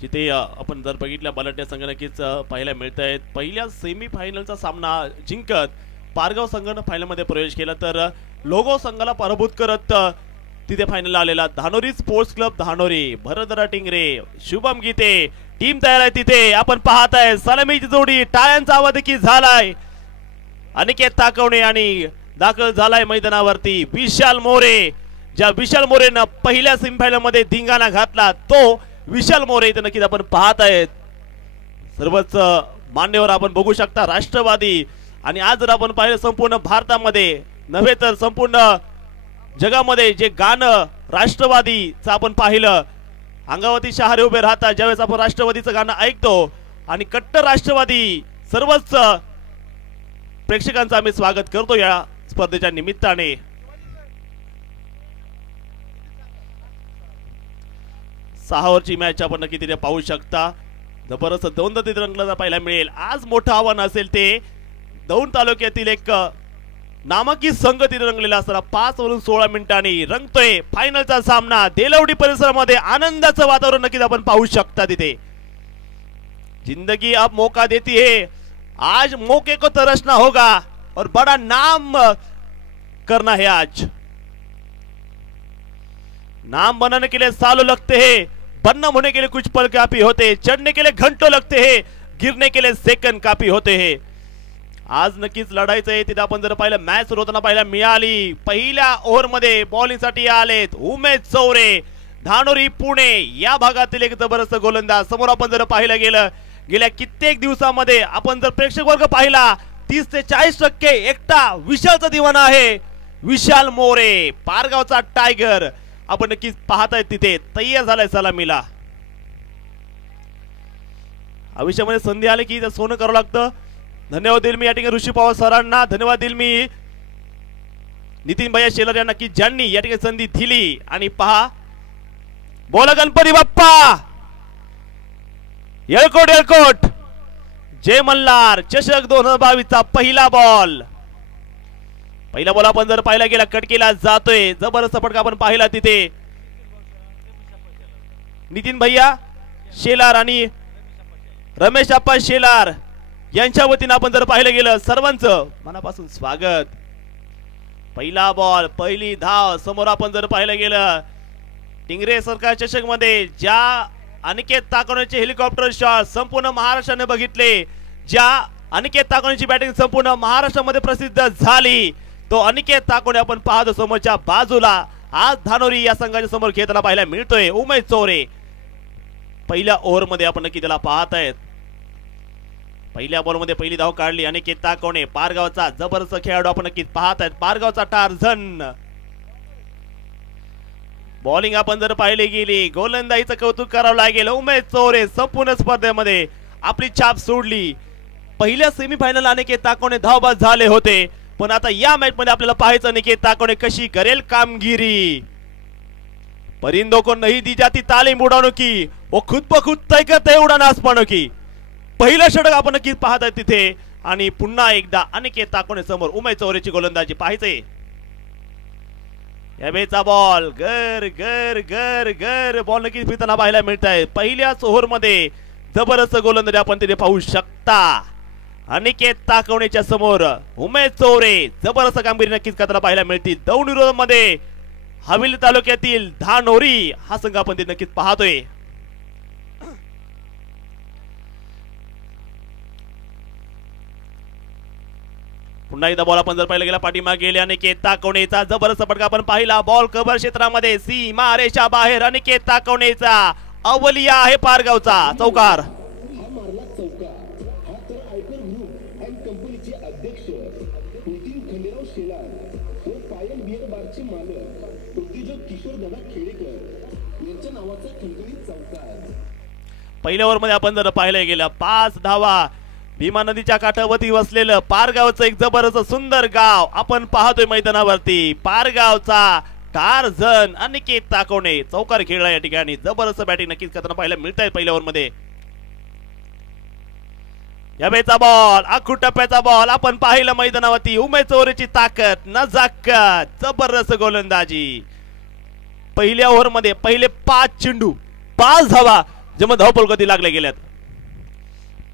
जिथे आपण जर बघितल्या बलाढ्य संघ नक्कीच पाहायला मिळत आहेत। पहिल्या सेमी फायनलचा सामना जिंकत पारगाव संघाने फायनल मध्ये प्रवेश केला तर लोगो संघाला पराभूत करत तिथे फायनलला आलेला धानोरी स्पोर्ट्स क्लब धानोरी, भरतरा टिंगरे, शुभम गीते टीम तयार आहे। तिथे आपण पाहत आहे सलामीची जोडी, टाळ्यांचा आवाज देखील झालाय। अनिकेत ताकवणे आणि दाखल झालाय मैदानावरती विशाल मोरे। ज्या विशाल मोरेनं पहिल्या सेमीफायनल मध्ये धिंगाणा घातला तो विशाल मोरे इथे नक्कीच आपण पाहत आहेत। सर्वच मान्यवर आपण बघू शकता राष्ट्रवादी, आणि आज जर आपण पाहिलं संपूर्ण भारतामध्ये नव्हे तर संपूर्ण जगामध्ये जे गाणं राष्ट्रवादीचं आपण पाहिलं, अंगावरती शहारे उभे राहतात ज्यावेळेस आपण राष्ट्रवादीचं गाणं ऐकतो आणि कट्टर राष्ट्रवादी सर्वच प्रेक्षकांचं आम्ही स्वागत करतो या स्पर्धेच्या निमित्ताने। सहावरची मॅच आपण नक्की तिथे पाहू शकता। जबरदस्त दोन तिथे रंगला पाहायला मिळेल। आज मोठं आव्हान असेल ते दौंड तालुक्यातील एक नामांकित संघ तिथे रंगलेला असताना 5 वरून 16 मिनिटांनी रंगतोय फायनलचा सामना। देलवडी परिसरामध्ये आनंदाचं वातावरण नक्कीच आपण पाहू शकता। तिथे जिंदगी अब मौका देती है, आज मौके को तरसना होगा और बड़ा नाम करना है। आज नाम बनाने के लिए सालों लगते हैं, बदनाम होने के लिए कुछ पल काफी होते, चढ़ने के लिए घंटों लगते हैं, गिरने के लिए सेकंड काफी होते हैं। आज नक्कीच लढायचं आहे। तिथे आपण जर पाहिलं मॅच सुरू होताना पाहायला मिळाली। पहिल्या ओव्हर मध्ये बॉलिंग साठी आलेत उमेश चौरे, धानोरी पुणे या भागातील एक जबरदस्त गोलंदाज। समोर आपण जर पाहिलं गेलं गेल्या कित्येक दिवसामध्ये आपण जर प्रेक्षक वर्ग पाहिला 30 ते 40% एकटा विशालचा दिवाना आहे विशाल मोरे, पारगावचा टायगर। आपण नक्कीच पाहताय तिथे तयार झालाय सलामीला। आयुष्यामध्ये संधी आली की सोनं करावं लागतं। धन्यवाद देईल मी या ठिकाणी ऋषी पवार सरांना, धन्यवाद देईल मी नितीन भैया शेलर यांना की ज्यांनी या ठिकाणी संधी दिली। आणि पहा बोला गणपती बाप्पा, येळकोट येळकोट, जय मल्हार। चषक 2022 चा पहिला बॉल आपण जर पाहिला गेला कटकेला जातोय। जबरदस्त फटका आपण पाहिला तिथे नितीन भैया शेलार आणि रमेश आप्पा शेलार यांच्या वतीने आपण जर पाहिलं गेलं सर्वांचं मनापासून स्वागत। पहिला बॉल पहिली धाव समोर आपण जर पाहिलं गेलं टिंगरे सरकार चषक मध्ये ज्या अनिकेत ताकवणेचे हेलिकॉप्टर शॉट संपूर्ण महाराष्ट्राने बघितले, ज्या अनिकेत ताकवणेची बॅटिंग संपूर्ण महाराष्ट्रामध्ये प्रसिद्ध झाली, तो अनिकेत ताकवणे आपण पाहतो समोरच्या बाजूला आज धानोरी या संघाच्या समोर खेळताना पाहायला मिळतोय उमेश चौरे। पहिल्या ओव्हर मध्ये आपण नक्की त्याला पाहत आहेत। पहिल्या बॉल मध्ये पहिली धाव काढली अनिकेत ताकवणे, पारगावचा जबरदस्त खेळाडू आपण नक्कीच पाहत आहेत, पारगावचा टार्झन। बॉलिंग आपण जर पाहिली गेली गोलंदाजीचं कौतुक करावं लागेल। उमेश चौरे संपूर्ण स्पर्धेमध्ये आपली छाप सोडली। पहिल्या सेमीफायनल अनिकेत ताकवणे धावबाद झाले होते, पण आता या मॅच मध्ये आपल्याला पाहायचं अनिकेत ताकवणे कशी करेल कामगिरी। परिंदों को नहीं दी जाती तालीम उड़ानों की, वो खुद ब खुद तय करते हैं उड़ान आसमानों की। पहिलं षटक आपण नक्कीच पाहत आहे तिथे। आणि पुन्हा एकदा अनिकेत ताकवणे समोर उमेश चौरेची गोलंदाजी पाहायचे। यावेळेचा बॉल गर गर गर गर बॉल नक्कीच फिरताना पाहायला मिळत आहे। पहिल्याच ओव्हर मध्ये जबरदस्त गोलंदाजी आपण तिथे पाहू शकता। अनिकेत ताकवणेच्या समोर उमेश चौरे जबरदस्त कामगिरी नक्कीच करताना पाहायला मिळते। दौंड मध्ये हवेली तालुक्यातील धानोरी हा संघ आपण तिथे नक्कीच पाहतोय। पुन्हा एकदा बॉल आपण जर पाहिलं गेला पाठीमागे गेले अनिकेत ताकवणेचा जबरदस्त फटका आपण पाहिला। बॉल कव्हर क्षेत्रामध्ये सीमा रेषा बाहेर अनिकेत ताकवणेचा अवलिया आहे पारगावचा चौकार। पहिल्या ओव्हर मध्ये आपण जर पाहिलं गेलं 5 धावा, भीमा नदीच्या काठावरती वसलेलं पारगावचं एक जबरदस्त सुंदर गाव आपण पाहतोय मैदानावरती। पारगावचा टार्झन अनिकेत ताकवणे चौकार खेळला या ठिकाणी। जबरदस्त बॅटिंग नक्कीच करताना पाहायला मिळत आहे पहिल्या ओव्हर मध्ये। यावेळेचा बॉल आखू टप्प्याचा बॉल आपण पाहिलं मैदानावरती। उमेश चौरेची ताकद नजाकत जबरदस्त गोलंदाजी। पहिल्या ओव्हर मध्ये पहिले 5 चेंडू 5 धावा जेव्हा धावफलकावरती लागले गेल्यात.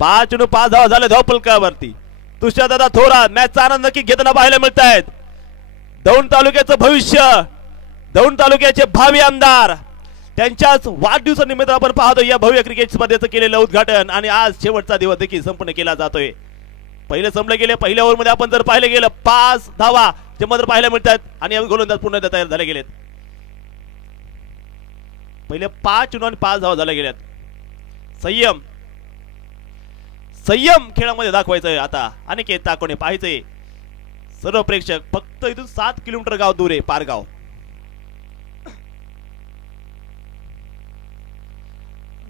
5 धावा झाले धावफलकावरती. तुषारदादा थोरात मॅचचा आनंद नक्की घेताना पाहायला मिळत आहेत. दौंड तालुक्याचं भविष्य, दौंड तालुक्याचे भावी आमदार, त्यांच्याच वाढदिवसानिमित्त आपण पाहतो या भव्य क्रिकेट स्पर्धेचं केलेलं उद्घाटन आणि आज शेवटचा दिवस देखील संपन्न केला जातोय. पहिले संपले गेले. पहिल्या ओव्हरमध्ये आपण जर पाहिलं गेलं 5 धावा जे मात्र पाहायला मिळतात आणि गोलंदाज पुन्हा तयार झाले गेलेत. पहिले 5 चेंडू आणि 5 धावा झाल्या गेल्यात. संयम संयम खेळामध्ये दाखवायचंय आता. अनिकेत ताकोणे पाहायचंय. सर्व प्रेक्षक फक्त इथून 7 किलोमीटर गाव दूर आहे पारगाव.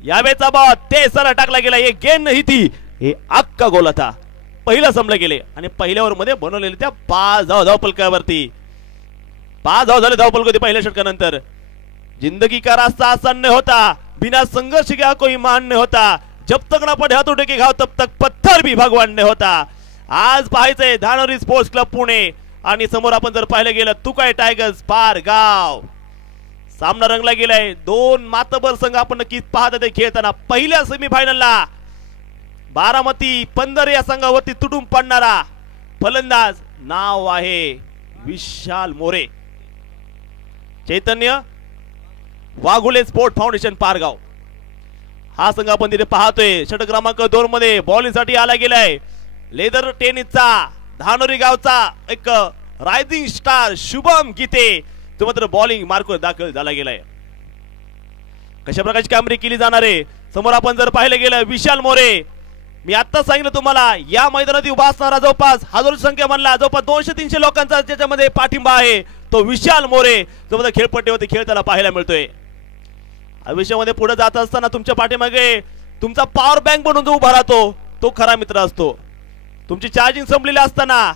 यावेळेचा बॉल ते सर टाकला गेला. एक गेंद नाही ती, हे अख्खा गोल होता. पहिला संपले गेले आणि पहिल्या ओव्हर मध्ये बनवलेले त्या 5 धावा धावफलकावरती. 5 धावा झाले धावफलकावरती पहिल्या षटकानंतर. जिंदगी का रास्ता आसान नहीं होता, बिना संघर्ष का कोई मान नहीं होता, जब तक ना पड़े हाथों के घाव तब तक पत्थर भी भगवान ने होता. आज पाहायचंय धानोरी स्पोर्ट्स क्लब पुणे आणि समोर आपण जर पाहिलं गेलं तुकाई टायगर्स पारगाव. सामना रंगला गेलाय. 2 मातबर संघ आपण नक्कीच पाहत ते खेळताना. पहिल्या सेमीफायनलला बारामती पंधर या संघावरती तुटून पडणारा फलंदाज नाव आहे विशाल मोरे. चैतन्य वाघुले स्पोर्ट फाउंडेशन पारगाव हा संघ आपण तिथे पाहतोय. षटक क्रमांक 2 मध्ये बॉलिंग साठी आला गेलाय लेदर टेनिसचा धानोरी गावचा एक रायझिंग स्टार शुभम गीते. तो मात्र बॉलिंग मार्कवर दाखल झाला गेलाय. कशा प्रकारची कामगिरी केली जाणार आहे समोर आपण जर पाहिलं गेलं विशाल मोरे. मी आता सांगितलं तुम्हाला या मैदानात उभा असणारा जवळपास हजारो संख्या म्हणला जवळपास 200-300 लोकांचा त्याच्यामध्ये पाठिंबा आहे. तो विशाल मोरे जो मध्ये खेळपट्टीवरती खेळताना पाहायला मिळतोय. आयुष्यामध्ये पुढे जात असताना तुमच्या पाठीमागे तुमचा पॉवर बँक बनून जो उभा राहतो तो खरा मित्र असतो. तुमची चार्जिंग संपलेली असताना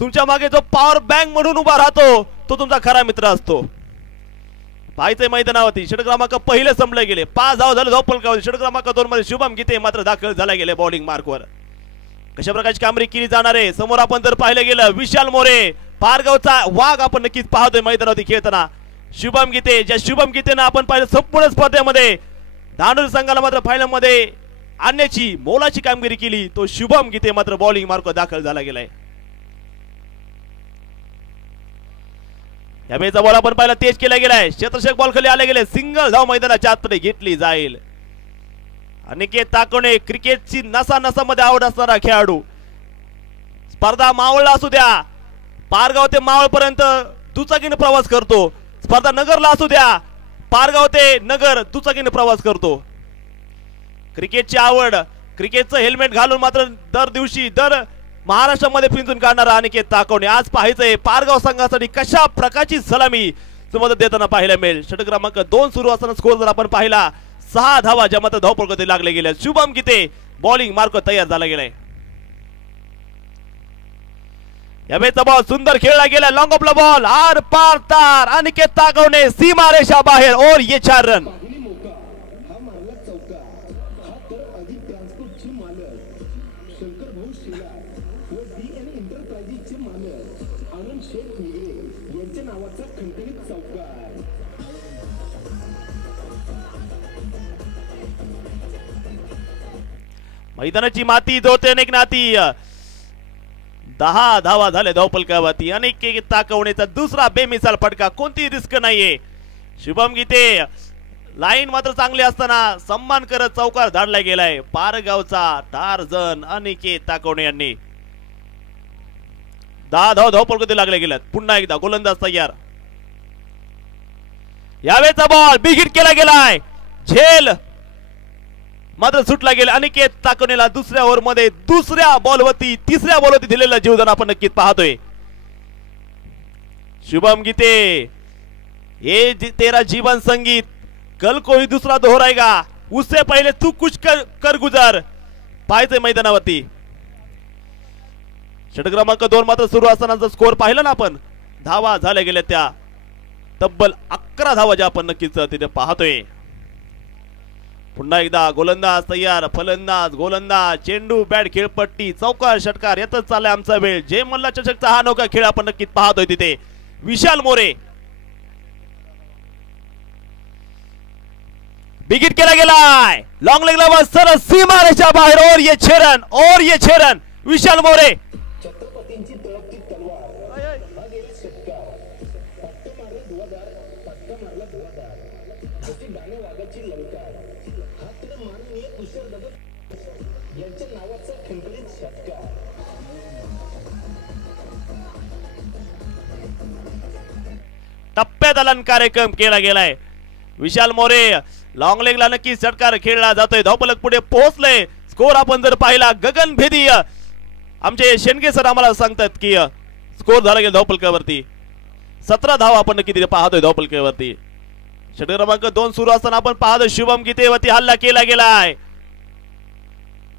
तुमच्या मागे जो पॉवर बँक म्हणून उभा राहतो तो तुमचा खरा मित्र असतो. पाहायचंय मैदानावरती षटक क्रमांक पहिले संपले गेले. 5 धावा झाले धावफलकावरती. षटक क्रमांक 2 मध्ये शुभम गीते मात्र दाखल झाला गेले बॉलिंग मार्कवर. कशा प्रकारची कामगिरी केली जाणार आहे समोर आपण जर पाहिलं गेलं विशाल मोरे पारगावचा वाघ आपण नक्कीच पाहतोय मैदानावरती खेळताना. शुभम गीते ज्या शुभम गीतेनं आपण पाहिलं संपूर्ण स्पर्धेमध्ये धानोरी संघाला मात्र फायनल मध्ये आणण्याची मोलाची कामगिरी केली. तो शुभम गीते मात्र बॉलिंग मार्कवर दाखल झाला गेलाय. या वेळेचा बॉल आपण पाहिला तेज केला गेलाय. क्षेत्ररक्षक बॉल खाली आले गेले. सिंगल धाव मैदानाच्या आतमध्ये घेतली जाईल. अनिकेत ताकोणे क्रिकेटची नसा नसामध्ये आवड असणारा खेळाडू. स्पर्धा मावळला असू द्या पारगाव ते मावळ पर्यंत दुचाकीने प्रवास करतो. स्पर्धा नगरला असू द्या पारगाव ते नगर दुचाकीने प्रवास करतो. क्रिकेटची आवड क्रिकेटचं हेल्मेट घालून मात्र दर दिवशी दर महाराष्ट्रामध्ये पिंजून काढणारा अनिकेत ताकोणे. आज पाहायचंय पारगाव संघासाठी कशा प्रकारची सलामी मदत देताना पाहायला मिळेल. षटक क्रमांक 2 सुरू असताना स्कोर जर आपण पाहिला 6 धावा ज्या मात्र धावफलकावरती लागले गेल्या. शुभम गीते बॉलिंग मार्कवर तयार झाला गेलाय. या वेळेचा बॉल सुंदर खेळला गेला. लॉंग ऑफला बॉल आर पार तार. अनिकेत ताकोणे सीमा रेषा बाहेर और ये 4 रन. मैदानाची माती जोडते अनेक नाती. 10 धावा झाले धावफलकावरती. अनिकेत ताकवणेचा दुसरा बेमिसाल फटका. कोणती रिस्क नाहीये. शुभम गीते लाईन मात्र चांगली असताना सन्मान करत चौकार धाडला गेलाय. पारगावचा टार्झन अनिकेत ताकवणे यांनी 10 धावा धावफलकावरती लागले गेल्यात. पुन्हा एकदा गोलंदाज तयार. यावेळेचा बॉल बिगिट केला गेलाय. झेल मात्र सुटला गेला. अनिकेत ताकोनेला दुसऱ्या ओव्हर मध्ये दुसऱ्या बॉलवरती तिसऱ्या बॉलवरती दिलेला जीवदान आपण नक्कीच पाहतोय. शुभम गीते ये तेरा जीवन संगीत कल कोई दूसरा दोहराएगा उससे पहले तू कुछ कर गुजर. पाहायचंय मैदानावरती षटक क्रमांक 2 मात्र सुरू असताना स्कोर पाहिला ना आपण धावा झाल्या गेल्या त्या तब्बल 11 धावा ज्या आपण नक्कीच तिथे पाहतोय. पुन्हा एकदा गोलंदाज तयार. फलंदाज गोलंदाज चेंडू बॅट खेळपट्टी चौकार षटकार यातच चाललाय आमचा वेळ. जे मल्ला चषकचा हा नौका खेळ आपण नक्कीच पाहतोय तिथे. विशाल मोरे बिगिट केला गेलाय लॉन्ग लेगला बसर सीमा रेषा बाहेर और ये छेरन विशाल मोरे छत्रपतींची तळपती तलवार हा गेली षटकार पट्ट मारला धुवाधार पट्ट मारला धुवाधार जशी गाणे वागाची ललकार हा तर माननीय तुषार दादा यांच्या नावाचा खिंकलीत षटकार टप्प्यात आला कार्यक्रम केला गेलाय विशाल मोरे लॉन्ग लेगला नक्की षटकार खेळला जातोय धावपलक पुढे पोहोचले स्कोर आपण जर पाहिला गगनभेदी आमचे शेंडगे सर आम्हाला सांगतात की स्कोर झाला गेला धावपलकावरती 17 धाव आपण नक्की तिथे पाहतोय धावपलकावरती षटकार क्रमांक 2 सुरू असताना आपण पाहतोय शुभम गीतेवरती हल्ला केला गेलाय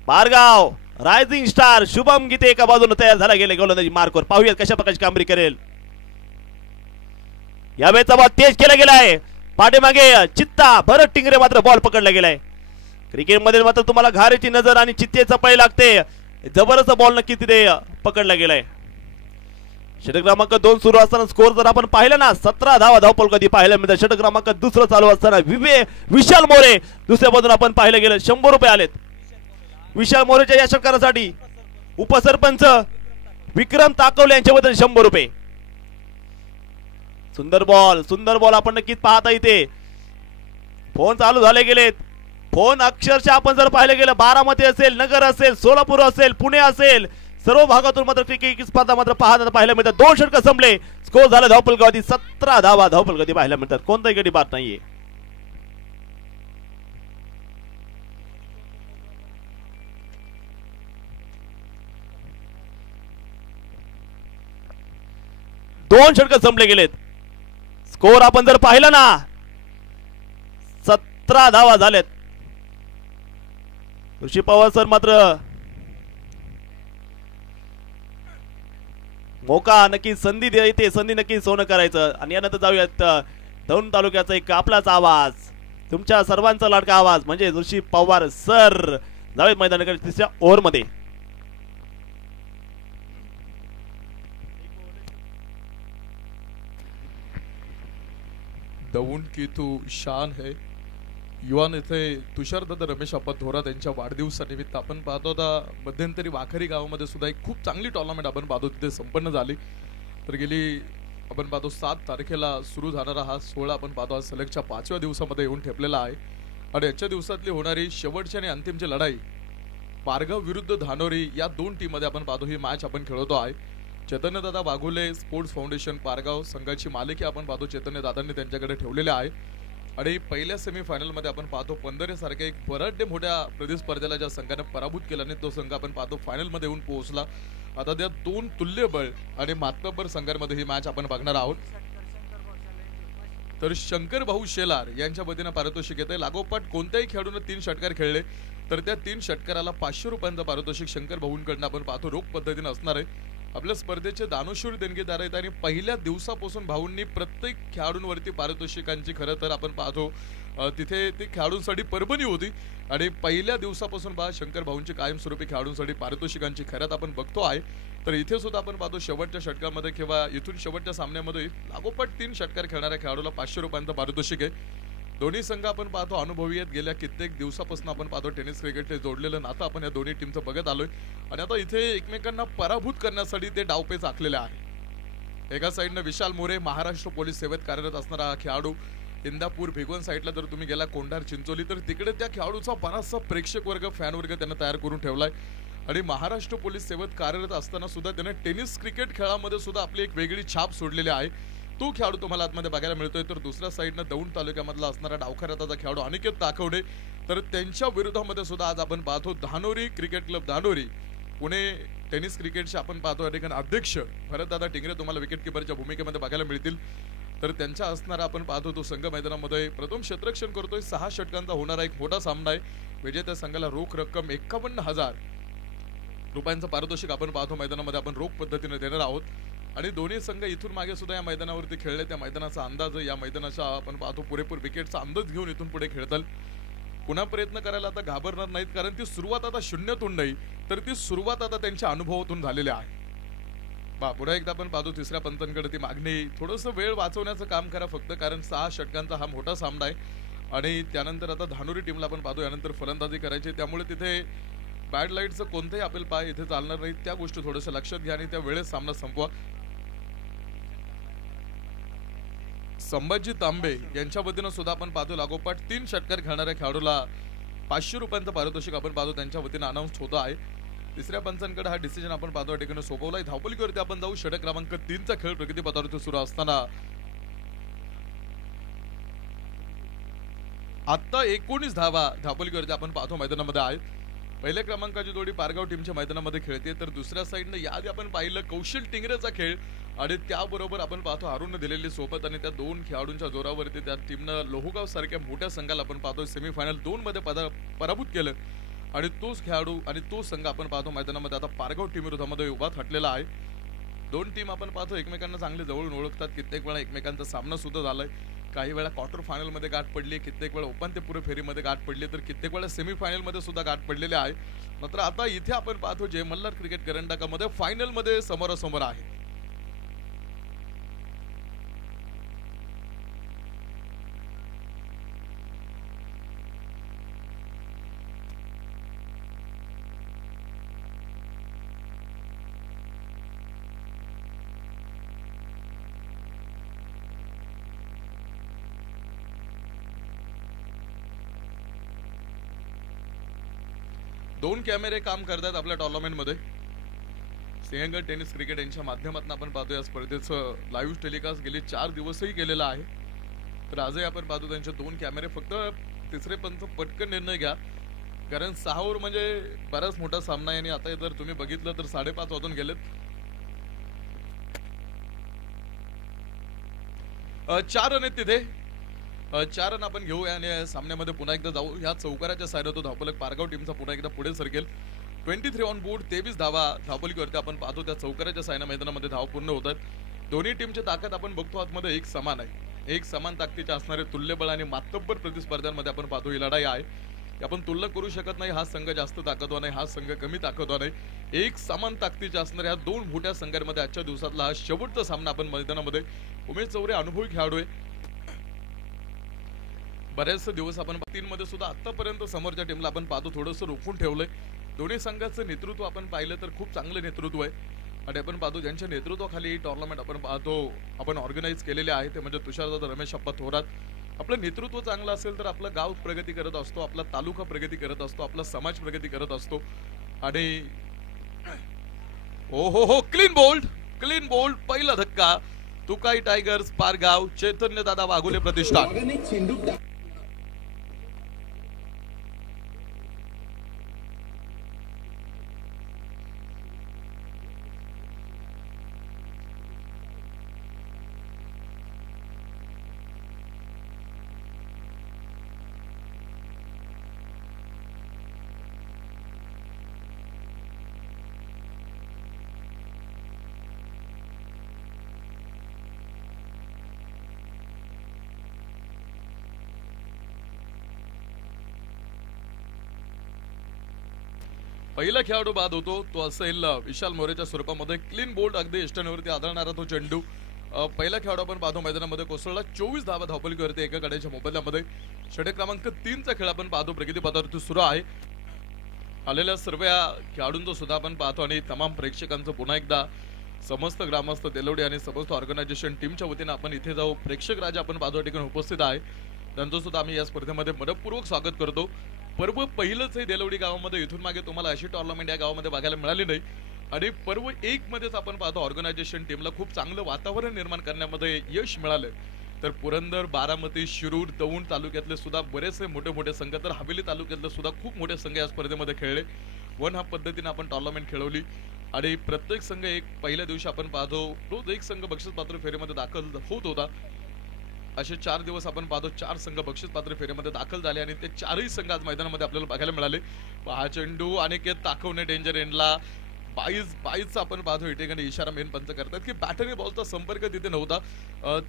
पारगाव रायझिंग स्टार शुभम गीते एका बाजूने तयार झाला गेले गोलंदाजी मार्कवर पाहूयात कशा प्रकारची कामगिरी करेल या वेळेचा बॉल तेज केला गेलाय पाठीमागे चित्ता भरत टिंगरे मात्र बॉल पकडला गेलाय क्रिकेट मध्ये मात्र तुम्हाला घारेची नजर आणि चित्तेचा पै लागते जबरदस्त बॉल नक्की तिथे पकडला गेलाय षटक क्रमांक 2 सुरू असताना स्कोर जर आपण पाहिला ना 17 धावा धावपल कधी पाहायला मिळतात षटक क्रमांक 2 चालू असताना विशाल मोरे दुसऱ्या बाजूने आपण पाहिलं गेलं 100 रुपये आलेत विशाल मोरेच्या या षटकारासाठी उपसरपंच विक्रम ताकवले यांच्याबद्दल 100 रुपये सुंदर बॉल आपण नक्कीच पाहता इथे फोन चालू झाले गेलेत फोन अक्षरशः आपण जर पाहिलं गेलं बारामती असेल नगर असेल सोलापूर असेल पुणे असेल सर्व भागातून मात्र क्रिकेट स्पर्धा मात्र पाहायला मिळतात 2 षटक संपले स्कोर झाला धावपलकावरती 17 धावा धावपलकावरती पाहायला मिळतात कोणताही गडी बाद नाहीये दोन षटक संपले गेलेत स्कोर आपण जर पाहिला ना 17 धावा झालेत ऋषी पवार सर मात्र मौका नक्की संधी देते संधी नक्की सोनं करायचं आणि यानंतर जाऊयात दौंड तालुक्याचा एक आपलाच आवाज तुमच्या सर्वांचा लाडका आवाज म्हणजे ऋषी पवार सर जाऊयात मैदानाकडे तिसऱ्या ओव्हर मध्ये दौंड की तू शान है युवा नेते तुषारदादा रमेश आप्पा थोरात यांच्या वाढदिवसानिमित्त आपण पाहतो आता मध्यंतरी वाखरी गावामध्ये सुद्धा एक खूप चांगली टुर्नामेंट आपण पाहतो तिथे संपन्न झाली तर गेली आपण पाहतो 7 तारखेला सुरू झाणारा हा सोहळा आपण पाहतो आज सलगच्या 5व्या दिवसामध्ये येऊन ठेपलेला आहे आणि याच्या दिवसातली होणारी शेवटची आणि अंतिमची लढाई पारगाव विरुद्ध धानोरी या 2 टीम मध्ये आपण पाहतो ही मॅच आपण खेळतो आहे चैतन्यदादा वाघोले स्पोर्ट्स फाउंडेशन पारगाव संघाची मालिकी आपण पाहतो चैतन्यदादांनी त्यांच्याकडे ठेवलेले आहे आणि पहिल्या सेमीफायनल मध्ये आपण पाहतो पंधरे सारख्या एक बराचशा मोठ्या प्रतिस्पर्ध्याला ज्या संघाने पराभूत केल्याने तो संघ आपण पाहतो फायनल मध्ये येऊन पोहोचला आता त्या 2 तुल्यबळ आणि मातब्बर संघांमध्ये ही मॅच आपण बघणार आहोत तर शंकर भाऊ शेलार यांच्या वतीने पारितोषिक येते लागोपाठ कोणत्याही खेळाडूने 3 षटकार खेळले तर त्या 3 षटकाराला 500 रुपयांचं पारितोषिक शंकर भाऊंकडून आपण पाहतो रोख पद्धतीने असणार आहे आपल्या स्पर्धेचे दानशूर देणगीदार आहेत आणि पहिल्या दिवसापासून भाऊंनी प्रत्येक खेळाडूंवरती पारितोषिकांची खरं तर आपण पाहतो तिथे ती खेळाडूंसाठी परभणी होती आणि पहिल्या दिवसापासून पहा शंकर भाऊंची कायमस्वरूपी खेळाडूंसाठी पारितोषिकांची खरंच आपण बघतो आहे तर इथे सुद्धा आपण पाहतो शेवटच्या षटकामध्ये किंवा इथून शेवटच्या सामन्यामध्ये लागोपाठ 3 षटकार खेळणाऱ्या खेळाडूला 500 रुपयांचं पारितोषिक आहे दोन्ही संघ आपण पाहतो अनुभवी आहेत गेल्या कित्येक दिवसापासून आपण पाहतो टेनिस क्रिकेटचे जोडलेलं नातं आपण या दोन्ही टीमचं बघत आलोय आणि आता इथे एकमेकांना पराभूत करण्यासाठी ते डावपेच आखलेले आहे एका साईडनं विशाल मोरे महाराष्ट्र पोलीस सेवेत कार्यरत असणारा हा खेळाडू इंदापूर भिगवण साईडला जर तुम्ही गेला कोंढार चिंचोली तर तिकडे त्या खेळाडूचा बराचसा प्रेक्षक वर्ग फॅन वर्ग त्यांना तयार करून ठेवलाय आणि महाराष्ट्र पोलीस सेवेत कार्यरत असताना सुद्धा त्याने टेनिस क्रिकेट खेळामध्ये सुद्धा आपली एक वेगळी छाप सोडलेली आहे तो खेळाडू तुम्हाला आतमध्ये बघायला मिळतोय तर दुसऱ्या साईडनं दौंड तालुक्यामधला असणारा डावखऱ्याचा खेळाडू अनिकेत ताकवडे तर त्यांच्या विरोधामध्ये सुद्धा आज आपण पाहतो Dhanori cricket club Dhanori Pune tennis क्रिकेटचे आपण पाहतो या ठिकाणी अध्यक्ष भरतदादा टिंगरे तुम्हाला विकेट किपरच्या भूमिकेमध्ये बघायला मिळतील तर त्यांच्या असणारा आपण पाहतो तो संघ मैदानामध्ये प्रथम क्षेत्ररक्षण करतोय 6 षटकांचा होणारा एक मोठा सामना आहे विजेत्या संघाला रोख रक्कम 51,000 रुपयांचं पारितोषिक आपण पाहतो मैदानामध्ये आपण रोख पद्धतीने देणार आहोत आणि दोन्ही संघ इथून मागे सुद्धा या मैदानावरती खेळले त्या मैदानाचा अंदाज या मैदानाचा आपण पाहतो पुरेपूर विकेटचा अंदाज घेऊन इथून पुढे खेळताल पुन्हा प्रयत्न करायला आता घाबरणार नाहीत कारण ती सुरुवात आता शून्यातून नाही तर ती सुरुवात आता त्यांच्या अनुभवातून झालेली आहे पुन्हा एकदा आपण पाहतो तिसऱ्या पंतांकडे ती मागणी थोडंसं वेळ वाचवण्याचं काम करा फक्त कारण 6 षटकांचा हा मोठा सामना आहे आणि त्यानंतर आता धानोरी टीमला आपण पाहतो यानंतर फलंदाजी करायची, त्यामुळे तिथे बॅड लाईटचं कोणतेही अपील पाय इथे चालणार नाही. त्या गोष्टी थोडंसं लक्षात घ्या आणि त्या वेळेस सामना संपवा. संभाजी तांबे यांच्या वतीनं सुद्धा आपण पाहतो लागोपाठ 3 षटकार खेळणाऱ्या खेळाडूला 500 रुपयांचं पारितोषिक आपण पाहतो त्यांच्या वतीनं अनाऊन्स होतं आहे. तिसऱ्या पंचांकडे हा डिसिजन आपण पाहतो या ठिकाणी सोपवलाय. धावपलीवरती आपण जाऊ. षटक क्रमांक 3चा खेळ प्रगतीपथावरती सुरू असताना आता 19 धावा धावपलीवरती आपण पाहतो मैदानामध्ये आहेत. पहिल्या क्रमांकाची जोडी पारगाव टीमच्या मैदानामध्ये खेळते, तर दुसऱ्या साईडनं याआधी आपण पाहिलं कौशल टिंगरेचा खेळ आणि त्याबरोबर आपण पाहतो अरुणने दिलेली सोबत आणि त्या 2 खेळाडूंच्या जोरावरती त्या टीमनं लोहगाव सारख्या मोठ्या संघाला आपण पाहतो सेमीफायनल 2 मध्ये पराभूत केलं आणि तोच खेळाडू आणि तो संघ आपण पाहतो मैदानामध्ये आता पारगाव टीम विरोधामध्ये उभा थाटलेला आहे. 2 टीम आपण पाहतो एकमेकांना चांगले जवळून ओळखतात. कित्येक वेळा एकमेकांचा सामना सुद्धा झालाय. काही वेळा क्वार्टर फायनल मध्ये गाठ पडली, कित्येक वेळा उपांत्यपूर्व फेरीमध्ये गाठ पडली, तर कित्येक वेळा सेमीफायनल मध्ये सुद्धा गाठ पडलेले आहे. मात्र आता इथे आपण पाहतो जय मल्हार क्रिकेट करंडकामध्ये फायनल मध्ये समोरासमोर आहे. दोन कॅमेरे काम करतात आपल्या टुर्नामेंटमध्ये. सिंहगड टेनिस क्रिकेट यांच्या माध्यमातून आपण पाहतो या स्पर्धेचं लाईव्ह टेलिकास्ट गेली 4 दिवसही केलेलं आहे. तर आजही आपण पाहतो त्यांचे 2 कॅमेरे. फक्त तिसरे पंच पटकन निर्णय घ्या, कारण 6 ओव्हर म्हणजे बराच मोठा सामना आहे आणि आता जर तुम्ही बघितलं तर 5:30 वाजून गेलेत. 4 रन आहेत तिथे. 4 रन आपण घेऊया आणि सामन्यामध्ये पुन्हा एकदा जाऊ. ह्या चौकाराच्या साईडला तो धावपलक पारगाव टीमचा पुन्हा एकदा पुढे सरकेल. 23 ऑन बोर्ड, 23 धावा धावपलीवरती आपण पाहतो त्या चौकाराच्या साईडला मैदानामध्ये धाव पूर्ण होतात. दोन्ही टीमची ताकद आपण बघतो आतमध्ये एक समान आहे. एक समान ताकदीचे असणारे तुल्यबळ आणि मातब्बर प्रतिस्पर्ध्यांमध्ये आपण पाहतो ही लढाई आहे. आपण तुलना करू शकत नाही. हा संघ जास्त ताकदवान आहे, हा संघ कमी ताकदवान आहे. एक समान ताकदीचे असणाऱ्या 2 मोठ्या संघांमध्ये आजच्या दिवसातला हा शेवटचा सामना आपण मैदानामध्ये. उमेश चौरे अनुभवी खेळाडू आहे. बरेच दिवस आपण 3 मध्ये सुद्धा आतापर्यंत समोरच्या टीमला आपण पाहतो थोडंसं रोखून ठेवलंय. दोन्ही संघाचं नेतृत्व आपण पाहिलं तर खूप चांगलं नेतृत्व आहे आणि आपण पाहतो ज्यांच्या नेतृत्वाखाली टुर्नामेंट आपण पाहतो आपण ऑर्गनाईज केलेले आहे ते म्हणजे तुषारदादा रमेश अप्पा थोरात. आपलं नेतृत्व चांगलं असेल तर आपलं गाव प्रगती करत असतो, आपला तालुका प्रगती करत असतो, आपला समाज प्रगती करत असतो. आणि हो हो हो क्लीन बोल्ड, क्लीन बोल्ड. पहिला धक्का तुकाई टायगर्स पारगाव, चैतन्य दादा वाघोले प्रतिष्ठान. वाघाने चेंडू पहिला खेळाडू बाद होतो तो असेल विशाल मोरेच्या स्वरूपामध्ये. क्लीन बोल्ड अगदी इष्टनेवरती आदळणारा तो चेंडू. पहिला खेळाडू आपण पाहतो मैदानामध्ये कोसळला. 24 धावा धावपलीवरती एका गाड्याच्या मोबदल्यामध्ये. षटक क्रमांक 3चा खेळ आपण पाहतो प्रगतीपथावरती सुरू आहे. आलेल्या सर्व खेळाडूंचा सुद्धा आपण पाहतो आणि तमाम प्रेक्षकांचं पुन्हा एकदा समस्त ग्रामस्थ देलवडे आणि समस्त ऑर्गनायझेशन टीमच्या वतीनं आपण इथे जाऊ. प्रेक्षक राजा आपण पाहतो ठिकाणी उपस्थित आहे, त्यांचं सुद्धा आम्ही या स्पर्धेमध्ये मनपूर्वक स्वागत करतो. पर्व पहिलंच आहे देलवडी गावामध्ये. इथून मागे तुम्हाला अशी टुर्नामेंट या गावामध्ये बघायला मिळाली नाही आणि पर्व 1 मध्येच आपण पाहतो ऑर्गनायझेशन टीमला खूप चांगलं वातावरण निर्माण करण्यामध्ये यश मिळालं. तर पुरंदर, बारामती, शिरूर, दौंड तालुक्यातले सुद्धा बरेचसे मोठे मोठे संघ, तर हवेली तालुक्यातले सुद्धा खूप मोठे संघ या स्पर्धेमध्ये खेळले. 1 हाफ पद्धतीने आपण टुर्नामेंट खेळवली आणि प्रत्येक संघ एक पहिल्या दिवशी आपण पाहतो रोज एक संघ बक्षीस पात्र फेरीमध्ये दाखल होत होता. असे 4 दिवस आपण पाहतो 4 संघ बक्षीस पात्र फेरीमध्ये दाखल झाले आणि ते 4ही संघ आज मैदानामध्ये आपल्याला बघायला मिळाले. हा चेंडू अनिकेत ताकवणे डेंजर एंडला 22 आपण पाहतो या ठिकाणी इशारा मेन पंच करतात की बॅटरी बॉलचा संपर्क तिथे नव्हता.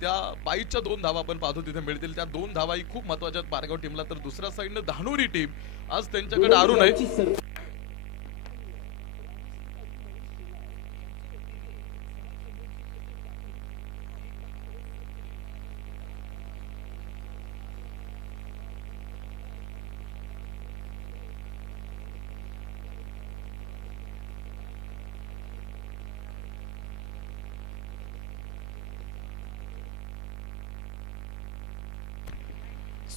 त्या 22च्या 2 धावा आपण पाहतो तिथे मिळतील. त्या 2 धावाही खूप महत्वाच्या आहेत पारगाव टीमला. तर दुसऱ्या साईडनं धानोरी टीम आज त्यांच्याकडे अरुण आहे.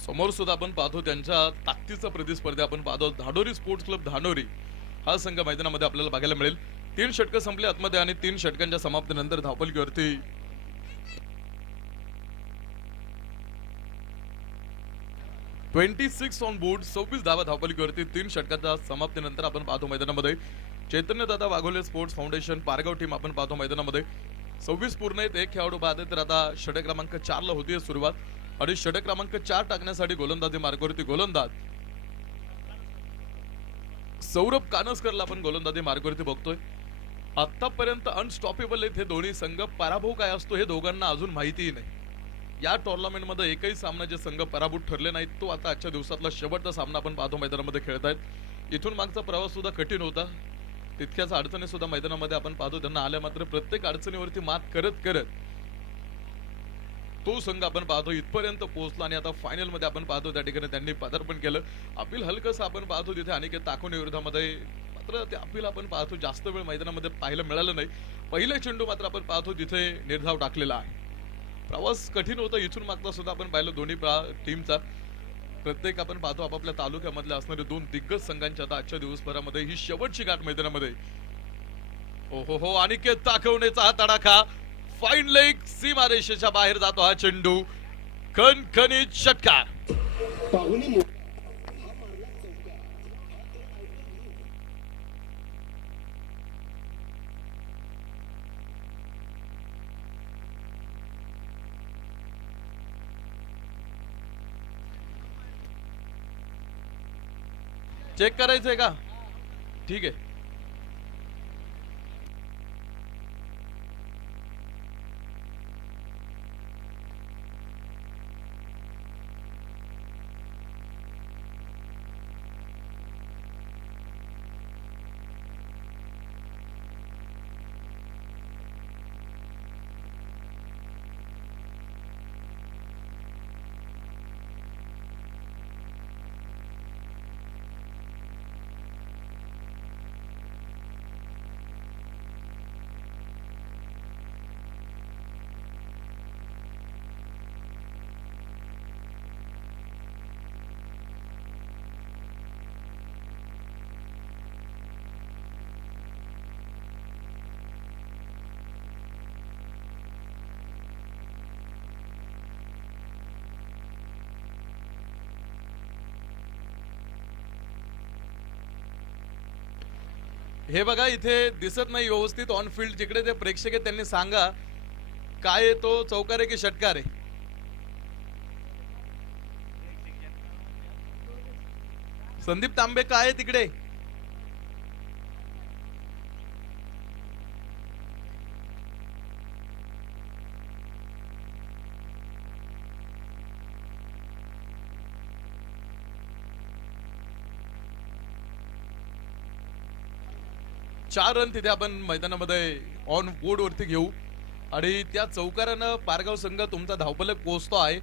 समोर सुद्धा आपण पाहतो त्यांच्या ताकदीचा प्रतिस्पर्धी आपण पाहतो धानोरी स्पोर्ट्स क्लब धानोरी हा संघ मैदानामध्ये आपल्याला बघायला मिळेल. 3 षटकं संपले आतमध्ये आणि 3 षटकांच्या समाप्तीनंतर धावपलकीवरती 26 ऑन बोर्ड 26 धावा धावपलकीवरती 3 षटकाच्या समाप्तीनंतर आपण पाहतो मैदानामध्ये चैतन्यदादा Waghole sports foundation Pargaon team आपण पाहतो मैदानामध्ये 26 पूर्ण आहेत. 1 खेळाडू बाद आहे. तर आता षटक क्रमांक 4 ला होतीये सुरुवात आणि षटक क्रमांक 4 टाकण्यासाठी गोलंदाजी मार्गावरती गोलंदाज सौरभ कानसकरला आपण गोलंदाजी मार्गावरती बघतोय. आतापर्यंत अनस्टॉपेबल आहेत हे दोन्ही संघ. पराभव काय असतो हे दोघांना अजून माहितीही नाही. या टुर्नामेंट मध्ये एकही सामना जे संघ पराभूत ठरले नाहीत तो आता आजच्या दिवसातला शेवटचा सामना आपण पाहतो मैदानामध्ये खेळतायत. इथून मागचा प्रवास सुद्धा कठीण होता. तितक्याच अडचणी सुद्धा मैदानामध्ये आपण पाहतो त्यांना आल्या. मात्र प्रत्येक अडचणीवरती मात करत करत तो संघ आपण पाहतो इथपर्यंत पोहोचला आणि आता फायनल मध्ये आपण पाहतो त्या ठिकाणी त्यांनी पदार्पण केलं. अपील हलकस आपण पाहतो तिथे अनिकेत ताकोने विरोधामध्ये. मात्र ते अपील आपण पाहतो जास्त वेळ मैदानामध्ये पाहायला मिळालं नाही. पहिला चेंडू मात्र आपण पाहतो तिथे निर्धाव टाकलेला आहे. प्रवास कठीण होता. इथून मागचा सुद्धा आपण पाहिलं दोन्ही टीमचा. प्रत्येक आपण पाहतो आपापल्या तालुक्यामधले असणारे 2 दिग्गज संघांच्या आता आजच्या दिवसभरामध्ये ही शेवटची गाठ मैदानामध्ये. ओहो हो अनिकेत ताकवणेचा हा तडाखा फाईन लेग सीमारेषेच्या बाहेर जातो हा चेंडू. खणखणीत षटकार. पाहुणी चेक करायचंय का? ठीक आहे. हे बघा इथे दिसत नाही व्यवस्थित ऑन फील्ड. जिकडे ते प्रेक्षक आहेत त्यांनी सांगा काय आहे तो चौकार आहे की षटकार आहे. संदीप तांबे काय आहे तिकडे? चार रन तिथे आपण मैदानामध्ये ऑन बोर्ड वरती घेऊ आणि त्या चौकारानं पारगाव संघ तुमचा धावफलक पोहोचतो आहे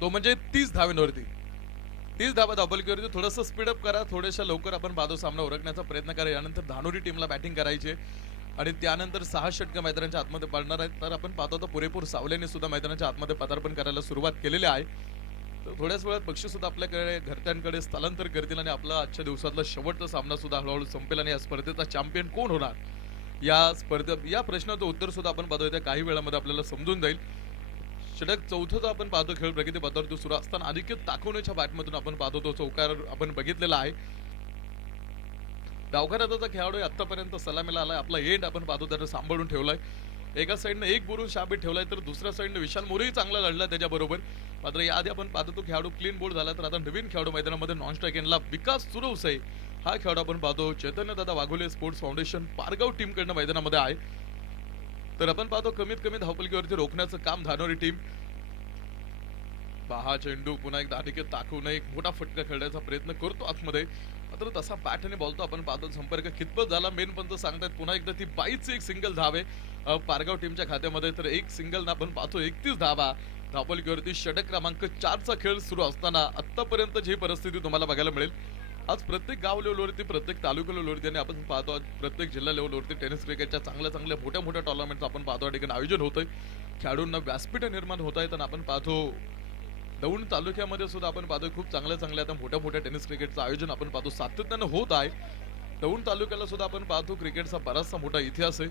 तो म्हणजे 30 धावांवरती. 30 धावा धावफलकीवरती. थोडंसं स्पीडअप करा. थोड्याशा लवकर आपण पाहतो सामना उरकण्याचा प्रयत्न करा. यानंतर धानोरी टीमला बॅटिंग करायची आणि त्यानंतर 6 षटकं मैदानाच्या आतमध्ये पडणार आहेत. तर आपण पाहतो तर पुरेपूर सावलेने सुद्धा मैदानाच्या आतमध्ये पदार्पण करायला सुरुवात केलेली आहे. तर थोड्याच वेळात पक्षी सुद्धा आपल्याकडे घरच्यांकडे स्थलांतर करतील आणि आपला आजच्या दिवसातला शेवटचा सामना सुद्धा हळूहळू संपेल आणि या स्पर्धेचा चॅम्पियन कोण होणार या प्रश्नाचं उत्तर सुद्धा आपण पाहतोय त्या काही वेळामध्ये आपल्याला समजून जाईल. षटक चौथाचा आपण पाहतो खेळ प्रगती पथावर सुरू असताना अनिकेत ताकवणेच्या बॅटमधून आपण पाहतो तो चौकार आपण बघितलेला आहे. डावखराचा खेळाडू आतापर्यंत सलामीला आलाय. आपला एंड आपण पाहतो त्याने सांभाळून ठेवलाय. एका साईडने एक बुरून शाबीत ठेवलाय तर दुसऱ्या साईडने विशाल मोरेही चांगला लढला त्याच्याबरोबर. मात्र याआधी आपण पाहतो तो खेळाडू क्लीन बोल्ड झाला. तर आता नवीन खेळाडू मैदानामध्ये नॉन स्ट्राईक एंडला विकास सुरवसे हा खेळाडू आपण पाहतो चैतन्यदादा Waghole sports foundation Pargaon team कडनं मैदानामध्ये आहे. तर आपण पाहतो कमीत कमी धावपलकीवरती रोखण्याचं काम धानोरी टीम. हा चेंडू पुन्हा एकदा अनिकेत ताकवणे एक मोठा फटका खेळण्याचा प्रयत्न करतो आतमध्ये. मात्र तसा बॅटने बोलतो आपण पाहतो संपर्क कितपत झाला मेन पंच सांगतात. पुन्हा एकदा ती 22 एक सिंगल धावे पारगाव टीमच्या खात्यामध्ये. तर एक सिंगल आपण पाहतो 31 धावा धावपलकीवरती. षटक क्रमांक 4 चा खेळ सुरू असताना आतापर्यंत जी परिस्थिती तुम्हाला बघायला मिळेल. आज प्रत्येक गाव लेवलवरती प्रत्येक तालुका लेवलवरती आणि आपण पाहतो प्रत्येक जिल्हा लेवलवरती टेनिस क्रिकेटच्या चांगल्या मोठ्या टुर्नामेंटचं आपण पाहतो या ठिकाणी आयोजन होतंय. खेळाडूंना व्यासपीठ निर्माण होत आहेत आणि आपण पाहतो दौंड तालुक्यामध्ये सुद्धा आपण पाहतो खूप चांगल्या आता मोठ्या मोठ्या टेनिस क्रिकेटचं आयोजन आपण पाहतो सातत्यानं होत आहे. दौंड तालुक्याला सुद्धा आपण पाहतो क्रिकेटचा बराचसा मोठा इतिहास आहे.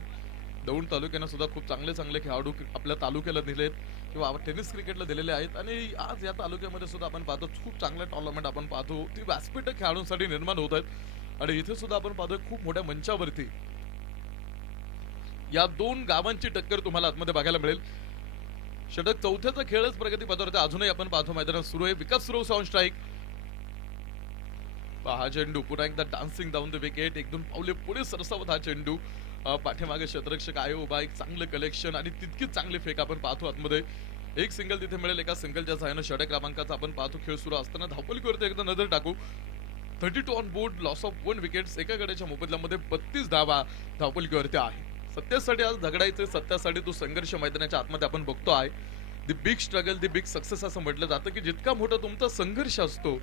दौंड तालुक्यानं सुद्धा खूप चांगले खेळाडू आपल्या तालुक्याला दिलेत किंवा टेनिस क्रिकेटला दिलेले आहेत आणि आज या तालुक्यामध्ये सुद्धा आपण पाहतो खूप चांगल्या टुर्नामेंट आपण पाहतो ती व्यासपीठ खेळाडूंसाठी निर्माण होत आहेत आणि इथे सुद्धा आपण पाहतोय खूप मोठ्या मंचावरती या दोन गावांची टक्कर तुम्हाला आतमध्ये बघायला मिळेल. षटक चौथ्याचा खेळच प्रगती पथावरती अजूनही आपण पाहतो मैदानात सुरू आहे. विकास सुरू ऑन स्ट्राईक. हा चेंडू पुन्हा एकदा डान्सिंग डाऊन द विकेट. एक दोन पावले पुढे सरसावत हा चेंडू. पाठीमागे क्षेत्ररक्षक आहे उभा. एक चांगलं कलेक्शन आणि तितकीच चांगली फेक आपण पाहतो आतमध्ये. एक सिंगल तिथे मिळेल. एका सिंगलच्या सहाय्याने षटक क्रमांकाचा आपण पाहतो खेळ सुरू असताना धावपलीवरती एकदा नजर टाकू. 32 on board. Loss of 1 wickets. एका गड्याच्या मोबदल्यामध्ये 32 धावा धावपलीवरती आहे. सत्यासाठी आज झगडायचे. सत्यासाठी तो संघर्ष मैदानाच्या आतमध्ये आपण बघतो आहे. The big struggle the big success असं म्हटलं जातं की जितका मोठा तुमचा संघर्ष असतो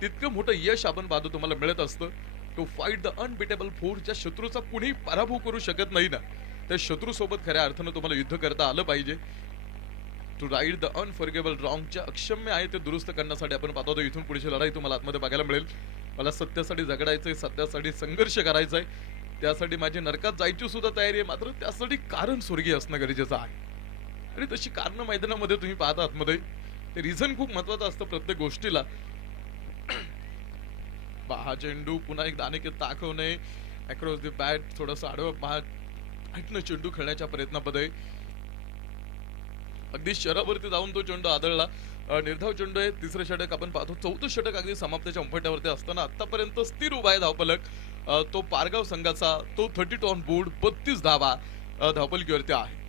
तितकं मोठं यश आपण पाहतो तुम्हाला मिळत असतं. To fight the unbeatable force. ज्या शत्रूचा कुणी पराभव करू शकत नाही ना त्या शत्रू सोबत खऱ्या अर्थानं तुम्हाला युद्ध करता आलं पाहिजे. To right the unforgivable wrong. जे अक्षम्य आहे ते दुरुस्त करण्यासाठी आपण पाहतो इथून पुढची लढाई तुम्हाला आतमध्ये बघायला मिळेल. मला सत्यासाठी झगडायचंय. सत्यासाठी संघर्ष करायचाय. त्यासाठी माझी नरकात जायची सुद्धा तयारी आहे. मात्र त्यासाठी कारण स्वर्गीय असणं गरजेचं आहे आणि तशी कारणं मैदानामध्ये तुम्ही पाहता आतमध्ये ते रिझन खूप महत्वाचं असतं प्रत्येक गोष्टीला. हा चेंडू पुन्हा एकदा अनेक दाखवणे. Across the bat. थोडंसं आडवं चेंडू खेळण्याच्या प्रयत्नामध्ये अगदी शहरावरती जाऊन तो चेंडू आदळला. निर्धाव चेंडू आहे. तिसरं षटक आपण पाहतो. चौथं षटक अगदी समाप्तीच्या उंबरठ्यावरती असताना आतापर्यंत स्थिर उभा आहे धावफलक. तो पारगाव संघाचा. तो 32 ऑन बोर्ड. 32 धावा धावफलकीवरती आहे.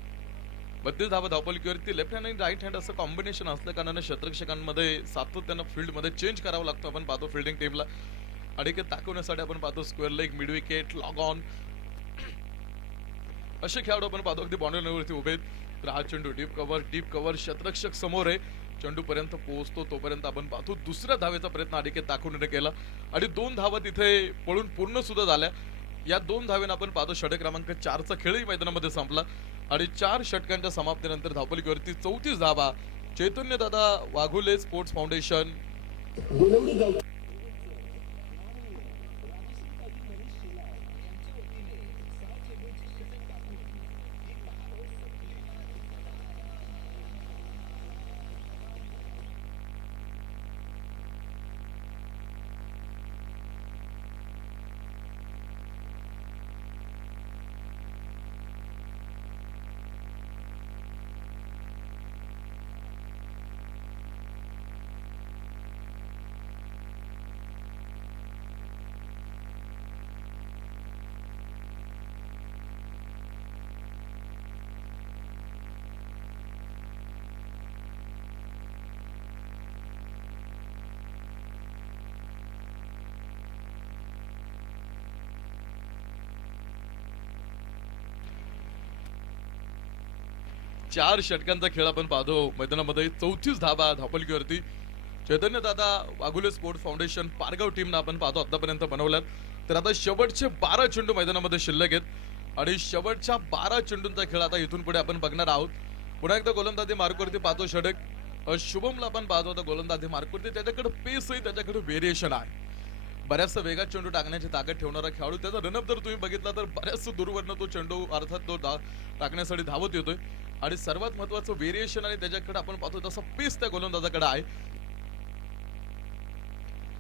32 धावा धावफलकीवरती. लेफ्ट हँड आणि राईट हँड असं कॉम्बिनेशन असल्या कारणाने क्षेत्ररक्षकांमध्ये सातत्यानं फील्डमध्ये चेंज करावं लागतं आपण पाहतो फिल्डिंग टीमला. अडीकेत दाखवण्यासाठी आपण पाहतो square leg mid wicket log on असे खेळाडू आपण पाहतो अगदी बाउंड्रीवरती उभे. तर हा चेंडू डीप कव्हर क्षेत्ररक्षक समोर आहे. चेंडू पर्यंत पोहोचतो तोपर्यंत आपण पाहतो दुसऱ्या धावेचा प्रयत्न अडीकेत दाखवण्याने केला आणि 2 धावा तिथे पळून पूर्ण सुद्धा झाल्या. या 2 धावेने आपण पाहतो षटक क्रमांक 4चा खेळही मैदानामध्ये संपला आणि 4 षटकांच्या समाप्तीनंतर धावपलीवरती 34 धावा. चैतन्य दादा वाघुले स्पोर्ट्स फाउंडेशन. चार षटकांचा खेळ आपण पाहतो मैदानामध्ये. 34 धावा धावपलकीवरती. चैतन्य दादा वाघुले स्पोर्ट्स फाउंडेशन पारगाव टीमनं आपण पाहतो आतापर्यंत बनवल्यात. तर आता शेवटचे 12 चेंडू मैदानामध्ये शिल्लक आहेत आणि शेवटच्या 12 चेंडूंचा खेळ आता इथून पुढे आपण बघणार आहोत. पुन्हा एकदा गोलंदाजी मार्कवरती पाहतो षटक. शुभमला आपण पाहतो आता गोलंदाजी मार्कवरती. त्याच्याकडे पेस आहे. त्याच्याकडे व्हेरिएशन आहे. बऱ्याचसा वेगात चेंडू टाकण्याची ताकद ठेवणारा खेळाडू. त्याचा रनअप जर तुम्ही बघितला तर बऱ्याच दूरवरनं तो चेंडू अर्थात तो टाकण्यासाठी धावत येतोय आणि सर्वात महत्वाचं व्हेरिएशन आणि त्याच्याकडे आपण पाहतो तसा पेस त्या गोलंदाजाकडे आहे.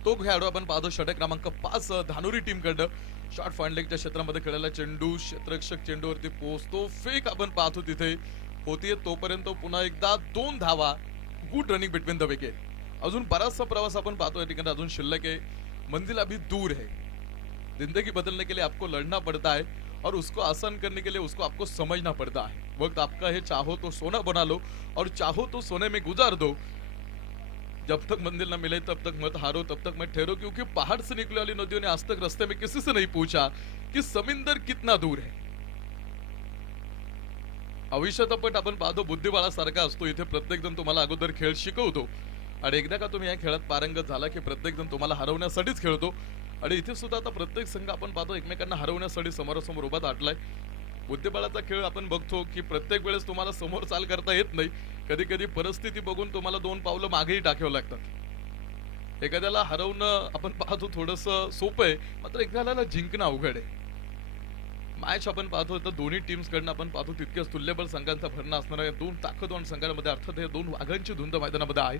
तो खेळाडू आपण पाहतो षटक क्रमांक 5 धानोरी टीम कडनं. शॉर्ट फॉइंट लेगच्या क्षेत्रामध्ये खेळलेला चेंडू. क्षेत्ररक्षक चेंडूवरती पोहोचतो. फेक आपण पाहतो तिथे होतीये तोपर्यंत पुन्हा एकदा 2 धावा. Good running between the wicket. अजून बराचसा प्रवास आपण पाहतो या ठिकाणी अजून शिल्लक आहे. मंजिल अभी दूर है. जिंदगी बदलने के लिए आपको लड़ना पड़ता है और उसको आसान करने के लिए उसको आपको समझना पड़ता है. वक्त आपका है. चाहो तो सोना बना लो और चाहो तो सोने में गुजार दो. जब तक मंजिल न मिले तब तक मत हारो तब तक मत ठहरो क्योंकि पहाड़ से निकले वाली नदियों ने आज तक रास्ते में किसी से नहीं पूछा कि समुद्र कितना दूर है. आयुष्याचा पट आपण पाहतो बुद्धिबळासारखा असतो. इथे प्रत्येक जण तुम्हाला अगोदर खेळ शिकवतो आणि एकदा का तुम्ही या खेळात पारंगत झाला की प्रत्येक जण तुम्हाला हरवण्यासाठीच खेळतो आणि इथे सुद्धा आता प्रत्येक संघ आपण पाहतो एकमेकांना हरवण्यासाठी समोरासमोर उभा ताटलाय. बुद्धिबळाचा खेळ आपण बघतो की प्रत्येक वेळेस तुम्हाला समोर चाल करता येत नाही कधी कधी परिस्थिती बघून तुम्हाला 2 पावलं मागेही टाकावं लागतात. एखाद्याला हरवणं आपण पाहतो थोडस सोपं आहे, मात्र एखाद्याला जिंकणं अवघड आहे. मॅच आपण पाहतो तर दोन्ही टीम्स कडनं आपण पाहतो तितक्याच तुल्यबळ संघांचा भरणा असणाऱ्या 2 ताकदवान संघांमध्ये अर्थात हे 2 वाघांची धुंद मैदानामध्ये आहे.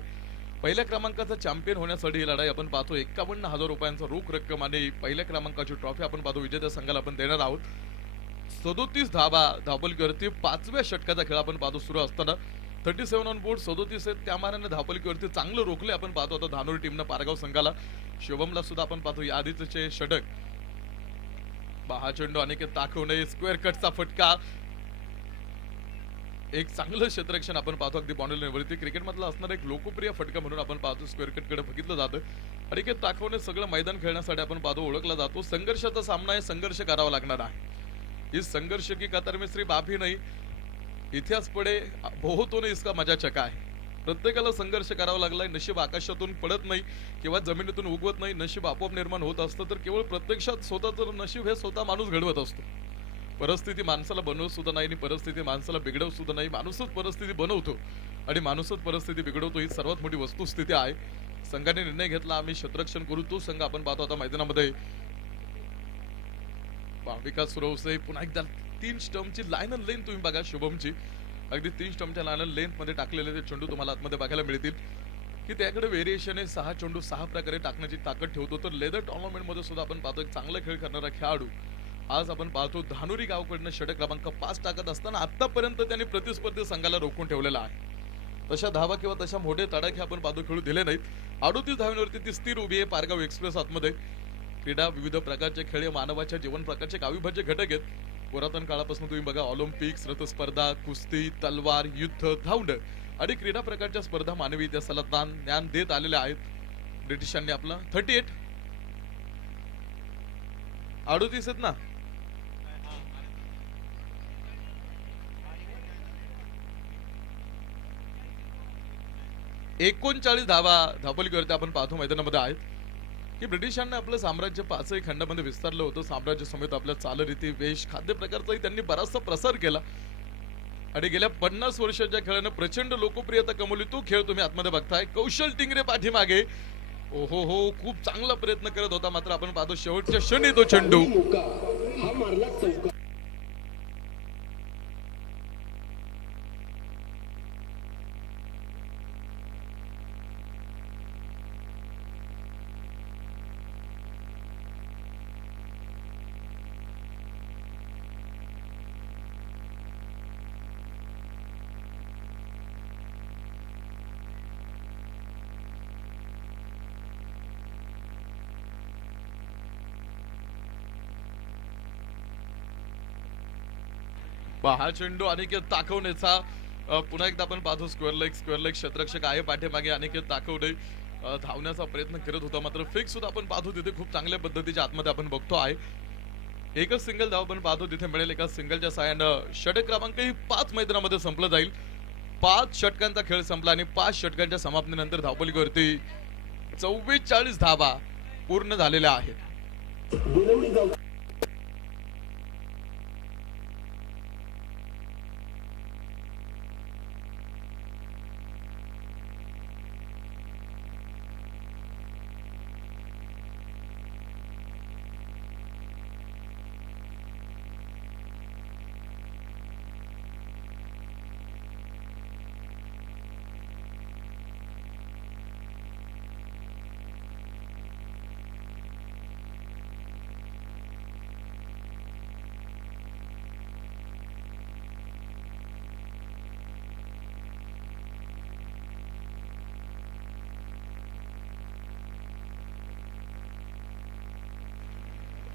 पहिल्या क्रमांकाचा चॅम्पियन होण्यासाठी ही लढाई आपण पाहतो. 51,000 रुपयांचा रोख रक्कम आणि पहिल्या क्रमांकाची ट्रॉफी आपण पाहतो विजेत्या संघाला आपण देणार आहोत. 37 धावा धावपलकीवरती 5व्या षटकाचा खेळ आपण पाहतो सुरू असताना 37 ऑन बोर्ड 37 आहेत. त्या मानाने धावपलकीवरती चांगलं रोखले आपण पाहतो आता धानोरी टीमनं पारगाव संघाला. शुभमला सुद्धा आपण पाहतो या आधीचे षटक. हा चेंडू अनेक ताकवणे स्क्वेअर कटचा फटका. एक चांगलं क्षेत्ररक्षण आपण पाहतो अगदी बाउंड्री वरती. क्रिकेट मधला असणार एक लोकप्रिय फटका म्हणून आपण पाहतो स्क्वेअर कट कडे बघितलं जातं. अनेक ताकवणे सगळं मैदान खेळण्यासाठी आपण पाहतो ओळखला जातो. संघर्षाचा सामना आहे, संघर्ष करावा लागणार आहे. इस संघर्ष की कतार में सिर्फ आप ही नहीं, इतिहास पडे बहुतों ने इसका मजा चका आहे. प्रत्येकाला संघर्ष करावा लागलाय. नशीब आकाशातून पडत नाही किंवा जमिनीतून उगवत नाही. नशीब आपोआप निर्माण होत असतं. तर केवळ प्रत्यक्षात स्वतःचं नशीब हे स्वतः माणूस घडवत असतो. परिस्थिती माणसाला बनवत सुद्धा नाही आणि परिस्थिती माणसाला बिघडवत सुद्धा नाही. माणूसच परिस्थिती बनवतो आणि माणूसच परिस्थिती बिघडवतो. ही सर्वात मोठी वस्तुस्थिती आहे. संघाने निर्णय घेतला आम्ही क्षेत्ररक्षण करू. तो संघ आपण पाहतो आता मैदानामध्ये. विकास सुरवसे पुन्हा एकदा 3 स्टंपची लाईन लेंथ तुम्ही बघा शुभमची. अगदी 3 स्टंपच्या लाईन लेंथ मध्ये टाकलेले ते चेंडू तुम्हाला आतमध्ये बघायला मिळतील की त्याकडे व्हेरिएशन आहे. 6 चेंडू 6 प्रकारे टाकण्याची ताकद ठेवतो. तर लेदर टुर्नामेंट मध्ये सुद्धा आपण पाहतो एक चांगला खेळ करणारा खेळाडू आज आपण पाहतो धानोरी गावकडनं षटक क्रमांक 5 टाकत असताना आतापर्यंत त्यांनी प्रतिस्पर्धी संघाला रोखून ठेवलेला आहे. तशा धावा किंवा तशा मोठे तडाखे आपण पाहतो खेळू दिले नाहीत. 38 धावांवरती ती स्थिर उभी आहे पारगाव एक्सप्रेस आतमध्ये. क्रीडा विविध प्रकारचे खेळ मानवाच्या जीवन प्रकारचे अविभाज्य घटक आहेत. पुरातन काळापासून तुम्ही बघा ऑलिम्पिक्स, रथस्पर्धा, कुस्ती, तलवार, युद्ध, धावणं आणि क्रीडा प्रकारच्या स्पर्धा मानवी इतिहासाला ज्ञान देत आलेल्या आहेत. ब्रिटिशांनी आपला 38 38 आहेत ना. एकोणचाळीस धावा धावपलकीवरती आपण पाहतो मैदानामध्ये आहेत की ब्रिटिशांना आपलं साम्राज्य 5ही खंडामध्ये विस्तारलं होतं. साम्राज्य समेत आपल्या चालरीती, वेश, खाद्य प्रकारचाही त्यांनी बराचसा प्रसार केला आणि गेल्या 50 वर्षाच्या खेळानं प्रचंड लोकप्रियता कमवली. तो खेळ तुम्ही आतमध्ये बघताय. कौशल टिंगरे पाठीमागे ओहो हो खूप चांगला प्रयत्न करत होता. मात्र आपण पाहतो शेवटच्या क्षणी तो चेंडू हा मारला चौका. हा चेंडू अनिकेत ताकवणेचा. पुन्हा एकदा आपण पाहतो स्क्वेअर लेग क्षेत्ररक्षक आहे पाठीमागे. अनिकेत ताकवणे धावण्याचा प्रयत्न करत होता मात्र फिक्स सुद्धा आपण पाहतो तिथे खूप चांगल्या पद्धतीच्या आतमध्ये आपण बघतो आहे. एकच सिंगल धाव आपण पाहतो तिथे मिळेल. एका सिंगलच्या साहाय्यानं षटक क्रमांकही 5 मैदानामध्ये संपलं जाईल. 5 षटकांचा खेळ संपला आणि 5 षटकांच्या समाप्तीनंतर धावपलकीवरती 44 धावा पूर्ण झालेल्या आहेत.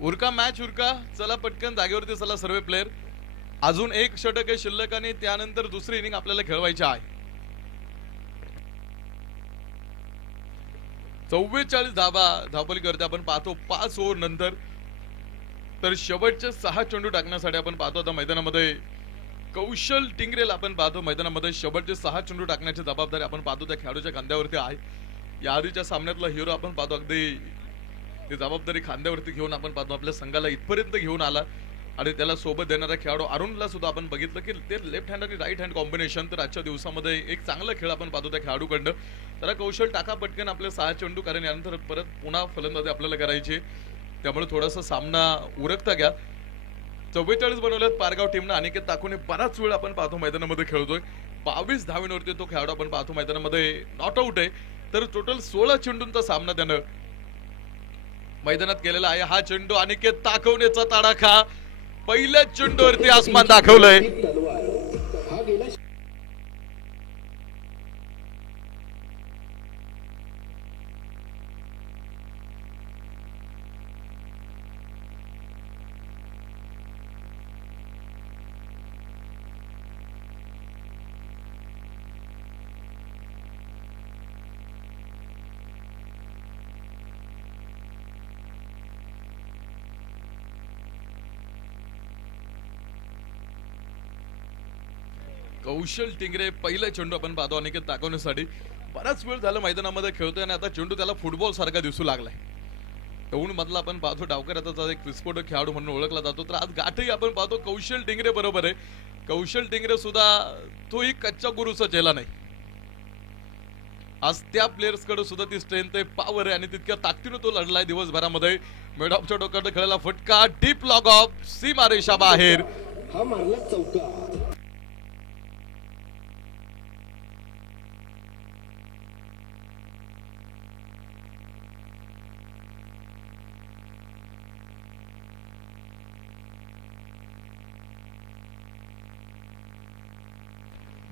उरका मॅच उरका. चला पटकन जागेवरती चला सर्व प्लेयर. अजून एक षटक आहे शिल्लक आणि त्यानंतर दुसरी इनिंग आपल्याला खेळवायची आहे. 44 धावा धावपलकीवरती आपण पाहतो 5 ओव्हर नंतर. तर शेवटचे 6 चेंडू टाकण्यासाठी आपण पाहतो आता मैदानामध्ये कौशल टिंगरेला आपण पाहतो मैदानामध्ये शेवटचे 6 चेंडू टाकण्याची जबाबदारी आपण पाहतो त्या खेळाडूच्या खांद्यावरती आहे. या आधीच्या सामन्यातला हिरो आपण पाहतो अगदी ती जबाबदारी खांद्यावरती घेऊन आपण पाहतो आपल्या संघाला इथपर्यंत घेऊन आला आणि त्याला सोबत देणारा खेळाडू अरुणला सुद्धा आपण बघितलं की ते लेफ्ट हँड आणि राईट हँड कॉम्बिनेशन तर आजच्या दिवसामध्ये एक चांगला खेळ आपण पाहतो त्या खेळाडूकडनं. त्याला कौशल टाका पटकन आपले 6 चेंडू, कारण यानंतर परत पुन्हा फलंदाजी आपल्याला करायची, त्यामुळे थोडासा सामना उरकता घ्या. 44 बनवल्यात पारगाव टीमनं. अनिकेत ताकूने बराच वेळ आपण पाहतो मैदानामध्ये खेळतोय. 22 धावेवरती तो खेळाडू आपण पाहतो मैदानामध्ये नॉट आउट आहे. तर टोटल 16 चेंडूंचा सामना त्यानं मैदानात केलेला आहे. हा चेंडू अनिकेत ताकवण्याचा तडाखा, पहिल्या चेंडूवरती आसमान दाखवलंय. तलवार हा गेला कौशल टिंगरे पहिला चेंडू आपण पाहतो अनिकेत दाखवण्यासाठी. बराच वेळ झाला मैदानामध्ये खेळतोय आणि आता चेंडू त्याला फुटबॉल सारखा दिसू लागलाय. दौंड मधला आपण पाहतो डावकऱ्याचा एक विस्फोटक खेळाडू म्हणून ओळखला जातो. तर आज गाठही आपण पाहतो कौशल टिंगरे बरोबर आहे. कौशल टिंगरे सुद्धा तोही कच्च्या गुरुचा चेला नाही. आज त्या प्लेयर्स कडे सुद्धा ती स्ट्रेंथ आहे, पॉवर आहे आणि तितक्या ताकदीने तो लढलाय दिवसभरामध्ये. मेडॉपच्या डोक्यात खेळायला फटका, डीप लॉग ऑफ, सीमारेषा बाहेर. हा मारला चौका.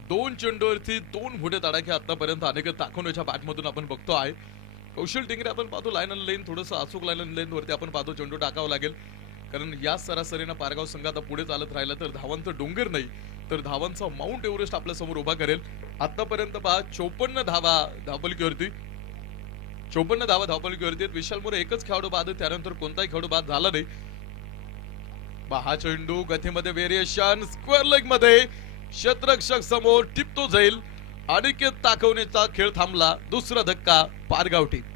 दोन चेंडूवरती 2 मोठे तडाखे आतापर्यंत अनेक दाखवण्याच्या बॅटमधून आपण बघतो आहे. कौशल टिंगरे आपण पाहतो लाईन अँड लेन, थोडंसं अचूक लाईन अँड लेन वरती आपण पाहतो चेंडू टाकावा लागेल, कारण या सरासरीनं पारगाव संघ आता पुढे चालत राहिला तर धावांचा डोंगर नाही तर धावांचा माउंट एव्हरेस्ट आपल्या समोर उभा करेल. आतापर्यंत पहा 54 धावा धावपलकीवरती, 54 धावा धावपलकीवरती. विशाल मोरे एकच खेळाडू बाद, त्यानंतर कोणताही खेळाडू बाद झाला नाही. हा चेंडू गतीमध्ये व्हेरिएशन, स्क्वेअर लेग मध्ये क्षेत्ररक्षक समोर टिपतो जाईल. अनिकेत ताकवणेचा खेळ थांबला. दुसरा धक्का पारगाव टीम.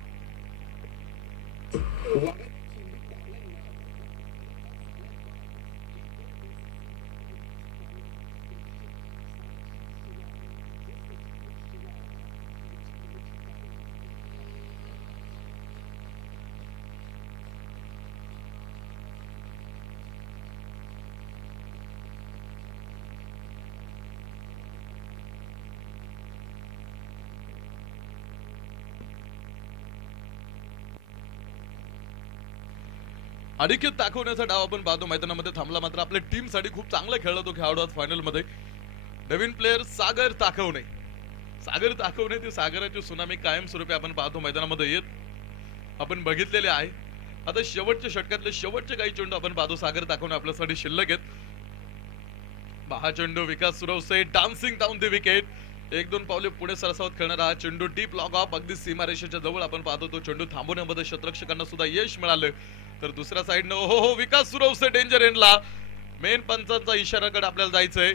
अनिकेत दाखवण्याचा डाव आपण पाहतो मैदानामध्ये थांबला, मात्र आपल्या टीम साठी खूप चांगला खेळला तो खेळाडू आज फायनल मध्ये. नवीन प्लेअर सागर ताकवणे. सागर ताकवणे ती सागराची सुनामी कायमस्वरूपी आपण पाहतो मैदानामध्ये येत आपण बघितलेले आहे. आता शेवटच्या षटकातले शेवटचे काही चेंडू आपण पाहतो सागर ताकवणे आपल्यासाठी शिल्लक आहेत. हा चेंडू Vikas Surwase dancing down the wicket. 1-2 पावले पुढे सरसावत खेळणारा हा चेंडू डीप लॉग ऑफ, अगदी सीमारेषेच्या जवळ आपण पाहतो तो चेंडू थांबवण्यामध्ये क्षेत्ररक्षकांना सुद्धा यश मिळालं. तर दुसऱ्या साइडनं हो विकास सुरवसे डेंजर एंडला. मेन पंचांचा इशाराकडे आपल्याला जायचंय.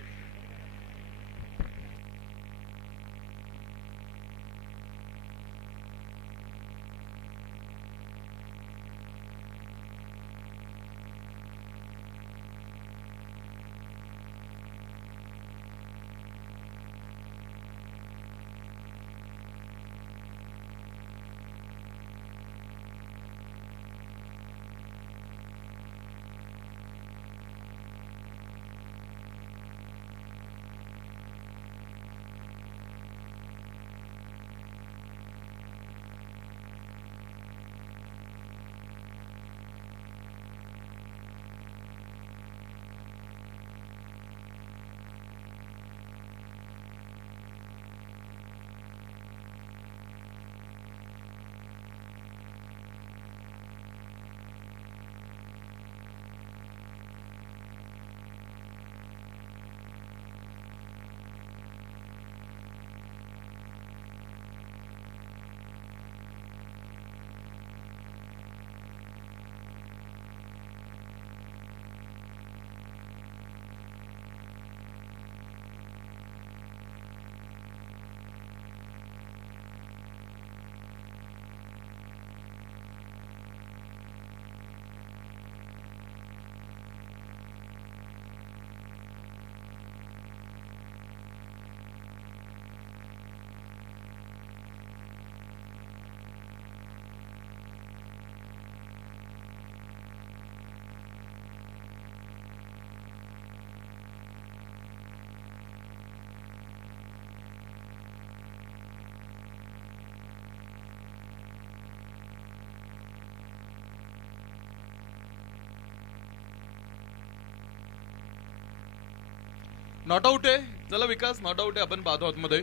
नॉट आउट आहे. चला विकास, नॉट आउट आहे. आपण पाहतो आतमध्ये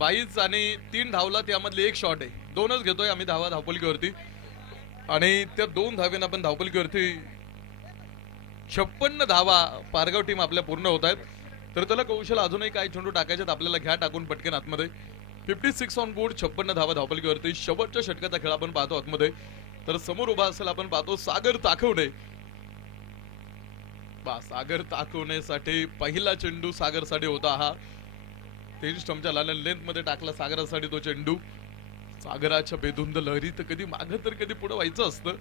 22 आणि 3 धावला, त्यामधले एक शॉट आहे. 2च घेतोय आम्ही धावा धावपलकीवरती आणि त्या 2 धावेनं आपण धावपलकीवरती 56 धावा पारगाव टीम आपल्या पूर्ण होत आहेत. तर त्याला कौशल अजूनही काही चेंडू टाकायचे आपल्याला, घ्या टाकून पटकन आतमध्ये. 56 ऑन बोर्ड, 56 धावा धावपलकीवरती. शेवटच्या षटकाचा खेळ आपण पाहतो आतमध्ये. तर समोर उभा असेल आपण पाहतो सागर ताकवणे. सागर ताकवण्यासाठी पहिला चेंडू सागरसाठी होता हा. 3 स्टंपच्या लाल लेंथ मध्ये टाकला सागरासाठी तो चेंडू. सागराच्या बेधुंद लहरी तर कधी मागं तर कधी पुढे व्हायचं असतं.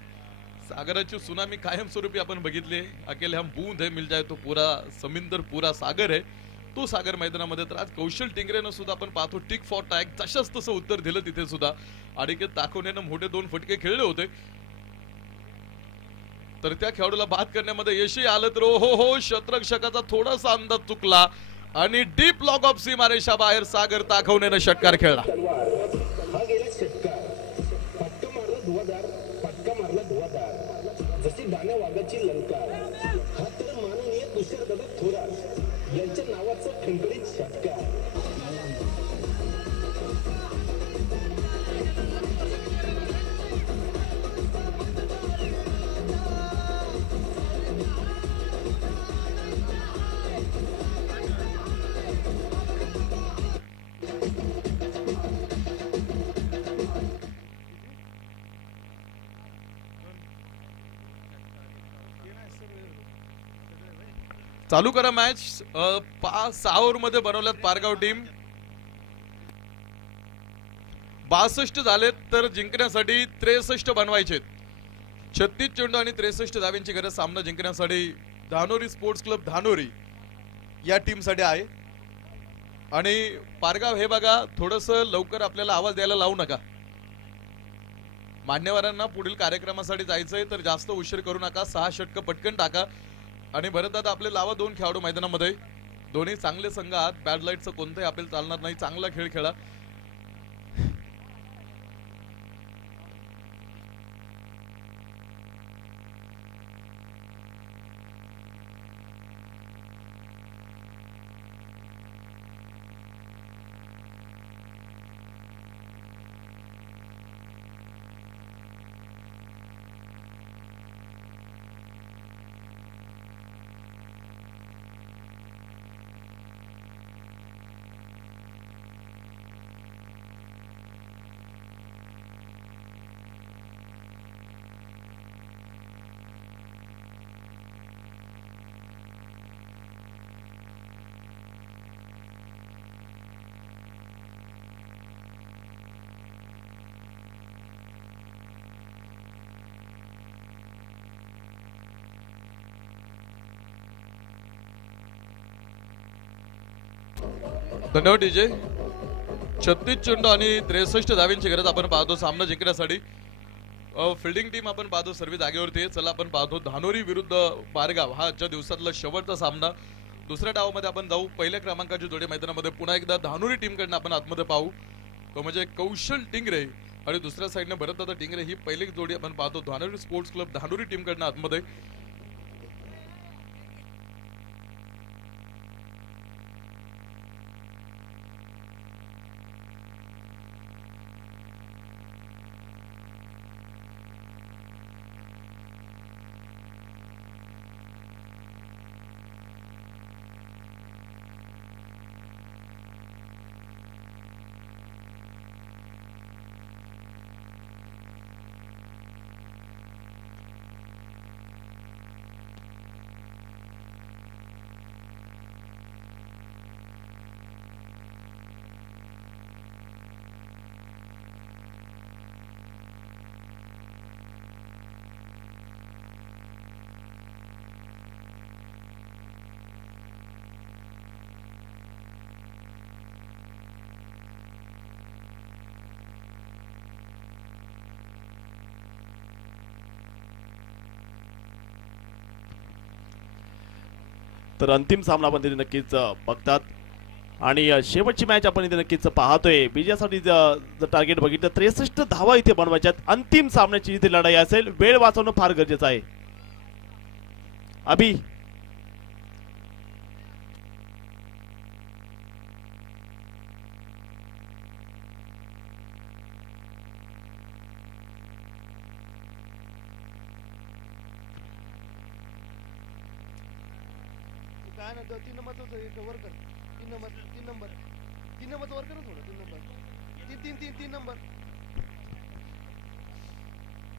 सागराची सुनामी कायमस्वरूपी आपण बघितली. अकेले हम बूंद है मिल जाए तो पूरा समुद्र पूरा सागर है. तो सागर मैदानामध्ये तर आज कौशल टिंगरेनं सुद्धा आपण पाहतो टिक फॉर टॅग तशाच तसं उत्तर दिलं तिथे सुद्धा. अनिकेत ताकवण्यानं मोठे 2 फटके खेळले होते. तर त्या खेळाडूला बाद करण्यामध्ये यशही आलं. तर हो शतरक्षकाचा थोडासा अंदाज चुकला आणि डीप लॉग ऑफ सीमारेषा बाहेर सागर ताकवण्यानं षटकार खेळला. हा गेला षटकार. फटका मारला धुवाधार, फटका मारला धुवाधार. जशी दाण्या वाघाची लंकार. हा तर माननीय तुषारदादा थोरात यांच्या नावाचा खणखणीत षटकार. चालू करा मॅच. 6 ओव्हर मध्ये बनवल्यात पारगाव टीम. 62 झालेत तर जिंकण्यासाठी 63 बनवायचे. 36 चेंडू आणि 63 धाव्यांची गरज सामना जिंकण्यासाठी धानोरी स्पोर्ट्स क्लब धानोरी या टीम साठी आहे. आणि पारगाव हे बघा थोडस लवकर आपल्याला आवाज द्यायला लावू नका. मान्यवरांना पुढील कार्यक्रमासाठी जायचंय तर जास्त उशीर करू नका. 6 षटकं पटकन टाका. आणि भरत दादा आपले लावा 2 खेळाडू मैदानामध्ये. दोन्ही चांगले संघ आहात. बॅड लाईटचं कोणतंही आपल्याला चालणार नाही. चांगला खेळ खेळा. धन्यवाद डीजे. 36 चेंडू आणि 63 धाव्यांची गरज आपण पाहतो सामना जिंकण्यासाठी. फिल्डिंग टीम आपण पाहतो सर्व जागेवरती. चला आपण पाहतो धानोरी विरुद्ध पारगाव हा आजच्या दिवसातला शेवटचा सामना. दुसऱ्या डावामध्ये आपण जाऊ. पहिल्या क्रमांकाची जोडी मैदानामध्ये पुन्हा एकदा धानोरी टीम कडनं आपण आतमध्ये पाहू. तो म्हणजे कौशल टिंगरे आणि दुसऱ्या साईडने भरतदादा टिंगरे. ही पहिली जोडी आपण पाहतो Dhanori sports club Dhanori team कडनं आतमध्ये. तर अंतिम सामना आपण तिथे नक्कीच बघतात आणि शेवटची मॅच आपण इथे नक्कीच पाहतोय. विजयासाठी जर टार्गेट बघितलं 63 धावा इथे बनवायच्यात. अंतिम सामन्याची इथे लढाई असेल. वेळ वाचवणं फार गरजेचं आहे. अभि काय ना 3 नंबरचं वर कर 3 नंबर 3 नंबरचं वर कर थोडं 3 नंबर 3 नंबर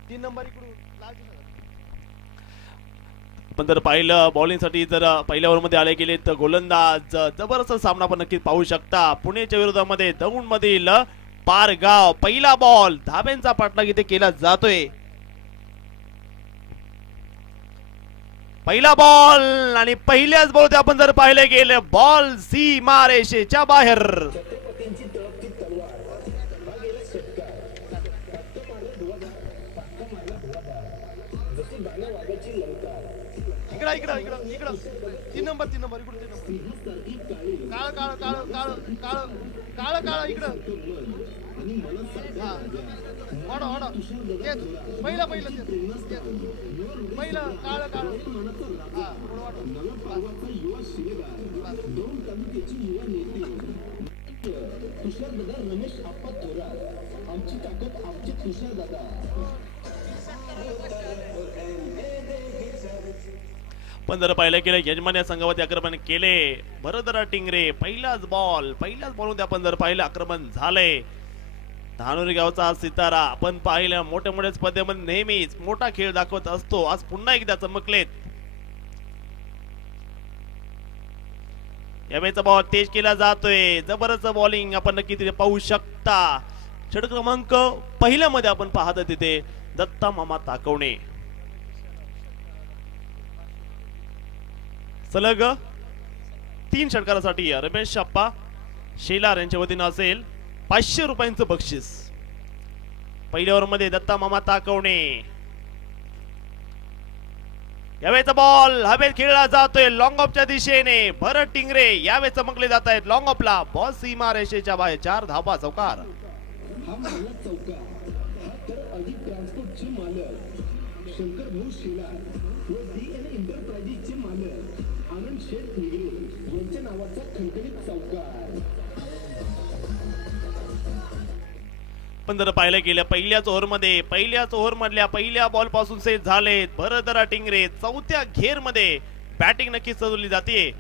3 नंबर इकडून लाल पण जर पाहिलं बॉलिंगसाठी जर पहिल्या ओव्हरमध्ये आले गेले तर गोलंदाज जबरदस्त सामना आपण नक्कीच पाहू शकता. पुणेच्या विरोधामध्ये दौंड मधील पारगाव पहिला बॉल धाब्यांचा पाठलाग इथे केला जातोय. पहिला बॉल आणि पहिल्याच बॉल आपण जर पाहिले गेले बॉल सीमा रेषेच्या बाहेर. छत्रपतींची तळपती तलवार हा गेला षटकार. फटका मारला धुवाधार, फटका मारला धुवाधार. जशी गाण्या वाघाची लंकार. इकडं 3 नंबर इकडून 3 नंबर सिंहासारखी काळी काळ इकडं आणि मनासारखा ओढा पहिलं काळ नवा पर्वाचा युवा शिलेदार, दोन तालुक्याची युवा नेते तुषारदादा रमेश आप्पा थोरात. आमची ताकद आमचे तुषारदादा. पण जर पाहिलं गेलं यजमान या संघावरती आक्रमण केले भरतरा टिंगरे. पहिलाच बॉलमध्ये आपण जर पाहिलं आक्रमण झालंय. धानोरी गावचा हा सितारा आपण पाहिलं मोठ्या स्पर्धेमध्ये नेहमीच मोठा खेळ दाखवत असतो. आज पुन्हा एकदा चमकलेत. यावेळेचा बॉल तेज केला जातोय. जबरदस्त बॉलिंग आपण नक्की तिथे पाहू शकता. षटक क्रमांक पहिल्या मध्ये आपण पाहत तिथे दत्ता मामा ताकवणे. सलग 3 षटकारासाठी रमेश अप्पा शेलार यांच्या वतीनं असेल 500 रुपयांचं बक्षीस. पहिल्या ओव्हर मध्ये दत्ता मामा ताकवणे. यावेळेचा बॉल हवेत खेळला जातोय लॉंग ऑफच्या दिशेने. भरत टिंगरे यावेळी चमकले जात आहेत लॉंग ऑफला. बॉल सीमा रेषेच्या बाहेर. 4 धावा चौकार. हा मालक चौका. हा तर अधिक ट्रान्सपोर्टचे मालक शंकर भाऊ शेलार व DN एंटरप्राइजेसचे मालक आनंद शेठ निगरे यांच्या नावाचा खणखणीत चौकार. पण जर पाहिलं गेलं पहिल्याच ओव्हर मधल्या पहिल्या बॉल पासून सेट झालेत भरतरा टिंगरे. चौथ्या घेर मध्ये बॅटिंग नक्कीच सजवली जाते.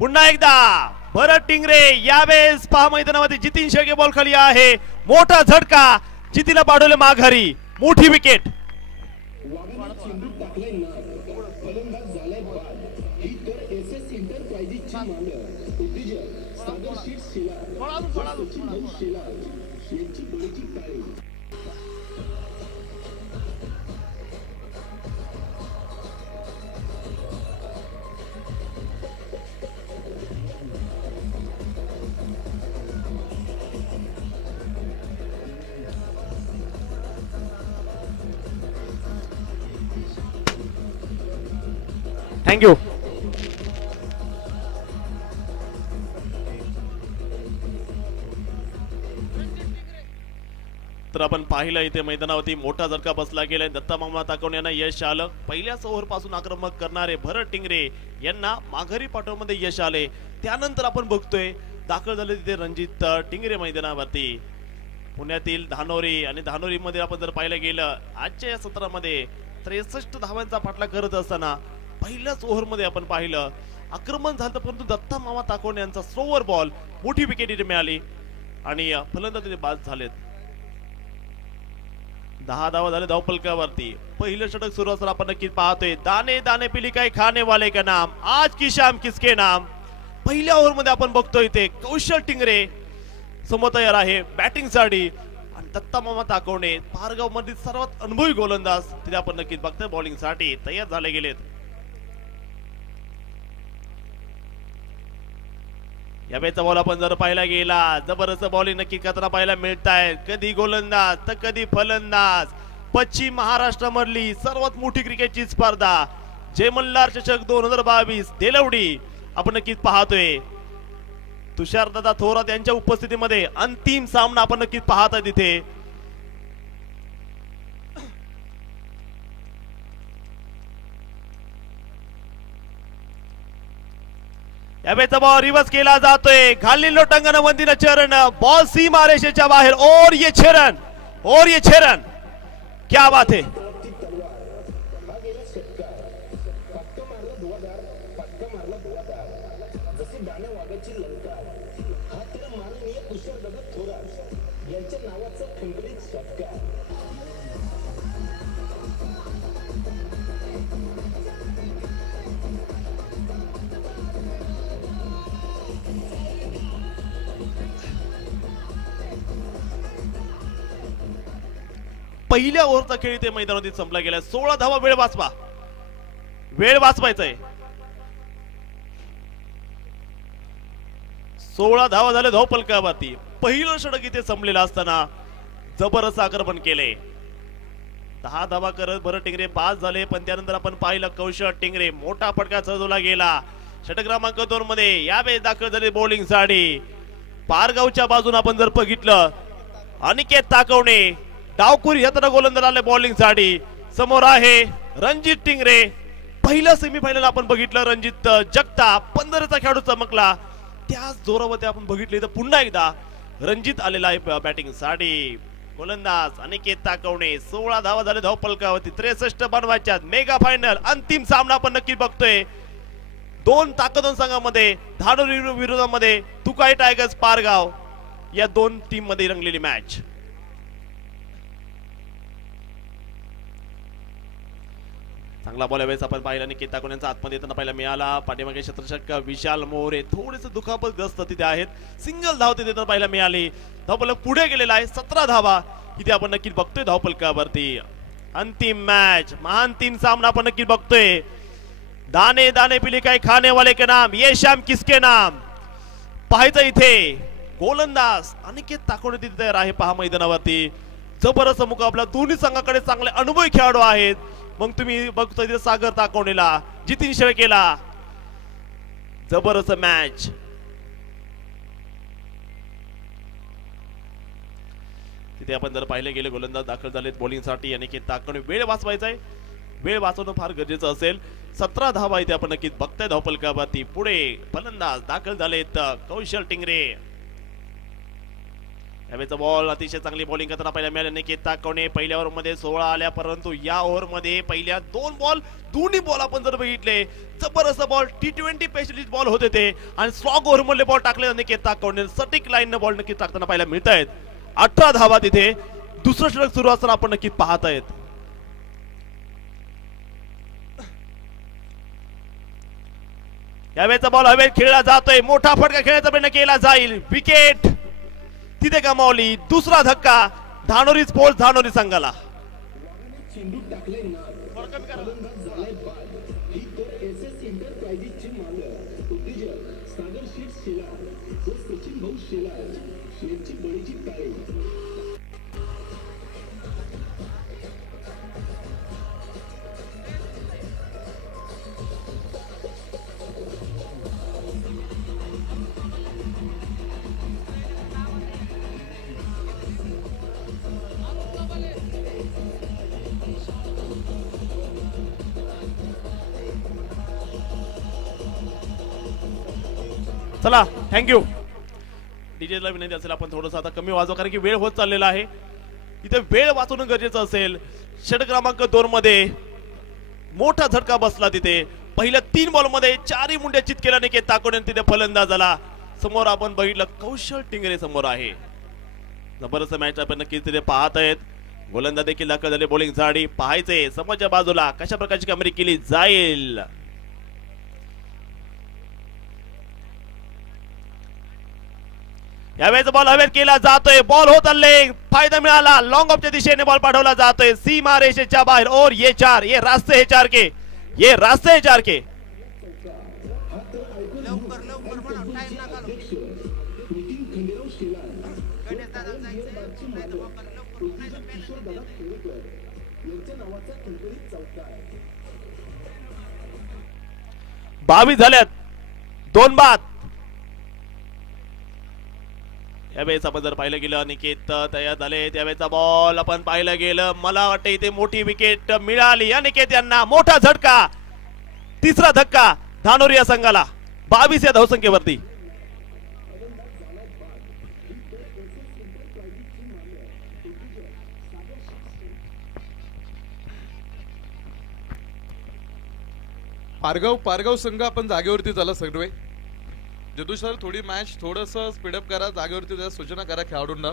पुन्हा एकदा भरत टिंगरे. यावेळेस पहा मैदानामध्ये जितीन शेळके बॉल खाली आहे. मोठा झटका. जितीला पाठवले माघारी. मोठी विकेट. वाघाने चेंडू टाकलाय ना. फलंदाज झालाय बाद. ही तर SS एंटरप्राइजेसची मालक उद्योजक सागर शेठ शेलार सचिन भाऊ शेलार यांची बळीची टाळी. थँक्यू. तर आपण पाहिलं इथे मैदानावरती मोठा झटका बसला गेलाय. दत्ता मामा ताकवणे यांना यश आलं. पहिल्याच ओव्हर पासून आक्रमक करणारे भरत टिंगरे यांना माघारी पाठवण्यामध्ये यश आले. त्यानंतर आपण बघतोय दाखल झाले तिथे रणजित टिंगरे मैदानावरती. पुण्यातील धानोरी आणि धानोरी मध्ये आपण जर पाहिलं गेलं आजच्या या सत्रामध्ये 63 धावांचा पाठलाग करत असताना पहिल्याच ओव्हर मध्ये आपण पाहिलं आक्रमण झालं. परंतु दत्ता मामा ताकवणे यांचा स्लोवर बॉल मोठी विकेट इथे मिळाली आणि फलंदाज तिथे बाद झालेत. 10 धावा झाले धावपलकावरती. पहिलं षटक सुरू असताना आपण नक्कीच पाहतोय दाने दाने पिली काय खाने वाले का नाम आज की शाम किसके नाम. पहिल्या ओव्हर मध्ये आपण बघतोय इथे कौशल टिंगरे समोर तयार आहे बॅटिंग साठी आणि दत्ता मामा ताकवणे पारगाव मधील सर्वात अनुभवी गोलंदाज तिथे आपण नक्कीच बघतोय बॉलिंग साठी तयार झाले गेलेत. यावेळेचा बॉल आपण जर पाहिला गेला जबरदस्त बॉलिंग नक्की करताना पाहायला मिळत आहे. कधी गोलंदाज तर कधी फलंदाज. पश्चिम महाराष्ट्रामधली सर्वात मोठी क्रिकेटची स्पर्धा जय मल्हार चषक 2022 देलवडी आपण नक्कीच पाहतोय. तुषारदादा थोरात यांच्या उपस्थितीमध्ये अंतिम सामना आपण नक्कीच पाहत आहे तिथे. यावेळेचा बॉल रिवर्स केला जातोय. खाली लोटांगण वंदीनं चरण. बॉल सीमा रेषेच्या बाहेर. और ये छेरन क्या बात है. यांच्या नावाचा खणखणीत षटकार. पहिल्या ओव्हरचा खेळ इथे मैदानात संपला गेला. 16 धावा वेळ वाचवा, वेळ वाचवायचाय. 16 धावा झाले धावफलकावरती. पहिलं षटक इथे संपलेलं असताना जबरदस्त आक्रमण केले. 10 धावा करत भरत टिंगरे बाद झाले, पण त्यानंतर आपण पाहिलं कौशल टिंगरे मोठा फटका चढवला गेला. षटक क्रमांक 2 मध्ये यावेळेस दाखल झाले बॉलिंग साठी पारगावच्या बाजूने. आपण जर बघितलं अनिकेत ताकवणे डावखुरी हाताने गोलंदाज आले बॉलिंग साठी. समोर आहे रणजित टिंगरे. पहिल्या सेमीफायनल आपण बघितलं रणजित जगताप 15चा खेळाडू चमकला, त्याच जोरावरती आपण बघितले तर पुन्हा एकदा रणजित आलेला आहे बॅटिंग साठी. गोलंदाज अनिकेत ताकवणे. 16 धावा झाले धावफलकावरती. 63 बनवायच्या. मेगा फायनल अंतिम सामना आपण नक्की बघतोय. दोन ताकदवान संघामध्ये धानोरी विरोधामध्ये तुकाई टायगर्स पारगाव या दोन टीम मध्ये रंगलेली मॅच. चांगला बॉल यावेळेस आपण पाहिला निकेत ताकवणे यांचा आतमध्ये येताना पाहिला मिळाला. पाठीमागे क्षेत्ररक्षक विशाल मोरे थोडेसे दुखापतग्रस्त तिथे आहेत. सिंगल धाव तिथे पाहायला मिळाली. धावफलक पुढे गेलेला आहे. 17 धावा इथे आपण नक्की बघतोय धावफलकावरती. अंतिम मॅच, महांतिम सामना आपण नक्की बघतोय. दाने दाने पिली काय खाने वाले के नाम, ये शाम किसके नाम. पाहायचं इथे गोलंदाज अनिकेत ताकवणे तिथे तयार आहे पहा मैदानावरती. जबरदस्त मुकाबला. दोन्ही संघाकडे चांगले अनुभवी खेळाडू आहेत. मग तुम्ही बघतोय तिथे सागर ताकवणेला, जितीन शेळकेला. जबरदस्त मॅच. तिथे आपण जर पाहिले गेले गोलंदाज दाखल झालेत बॉलिंग साठी. अनिकेत ताकवणे वेळ वाचवायचा आहे, वेळ वाचवणं फार गरजेचं असेल. 17 धावा इथे आपण नक्कीच बघताय धावफलकावरती. पुढे फलंदाज दाखल झालेत कौशल टिंगरे. यावेळेचा बॉल अतिशय चांगली बॉलिंग करताना पाहायला मिळाले निकेत ताकवणे. पहिल्या ओव्हर मध्ये 16 आल्या, परंतु या ओव्हर मध्ये पहिल्या 2 बॉल दोन्ही बॉल आपण जर बघितले जबरदस्त बॉल T20 स्पेशलिस्ट बॉल होते ते. आणि स्ट्रॉंग ओव्हर मध्ये बॉल टाकले निकेत ताकवणे. सटीक लाईन बॉल नक्कीच टाकताना पाहायला मिळत आहेत. 18 धावा तिथे दुसरं षटक सुरू असताना आपण नक्कीच पाहत आहेत. यावेळेचा बॉल हवेत खेळला जातोय. मोठा फटका खेळायचा प्रयत्न केला जाईल. विकेट तिथे गमावली. दुसरा धक्का धानोरी स्पोर्ट्स धानोरी संघाला. चेंडू टाकले नाद, फलंदाज झालाय बाद. ही तर SS एंटरप्राइजेसची मालक उद्योजक सागर शेठ शेलार व सचिन भाऊ शेलार यांची बळीची ताळी. चला थँक्यू. डीजेला विनंती असेल आपण थोडंसं आता कमी वाजवा, कारण की वेळ होत चाललेला आहे. इथे वेळ वाचवणं गरजेचं असेल. षटक क्रमांक 2 मध्ये मोठा झटका बसला तिथे. पहिल्या 3 बॉल मध्ये 4ही मुंड्या चित केला निकेत ताकवणे. तिथे फलंदाज आला. समोर आपण बघितलं कौशल टिंगरे समोर आहे. जबरदस्त मॅच आपण नक्कीच तिथे पाहत आहेत. गोलंदाज देखील दाखल झाले बॉलिंग साठी. पाहायचे समोरच्या बाजूला कशा प्रकारची कामगिरी केली जाईल. यावेळेचा बॉल हवेत केला जातोय. बॉल होत आले, फायदा मिळाला. लॉंग ऑफच्या दिशेने बॉल पाठवला जातोय सीमा रेषेच्या बाहेर. और ये 4, ये रास्ते है 4 के, ये रास्ते है 4 के. लवकर लवकर म्हणा, टाइम नका घालवू. नितीन खंडेराव शेलार, गणेश दादांचा एक्सरसाइज नाही तर वापर लवकर नाही तर किशोर दादा खेडेकर यांच्या नावाचा खणखणीत चौकार. 22 झाल्यात, 2 बाद. यावेळेस आपण जर पाहिलं गेलं निकेत तयार झाले. त्यावेळेचा बॉल आपण पाहिलं गेलं. मला वाटतं इथे मोठी विकेट मिळाली अनिकेत यांना. मोठा झटका, तिसरा धक्का धानोरी या संघाला 22 या धावसंख्येवरती. पारगाव संघ आपण जागेवरती झाला सगळे. जदू सर थोडी मॅच थोडंसं स्पीडअप करा, जागेवरती जरा सूचना करा खेळाडूंना.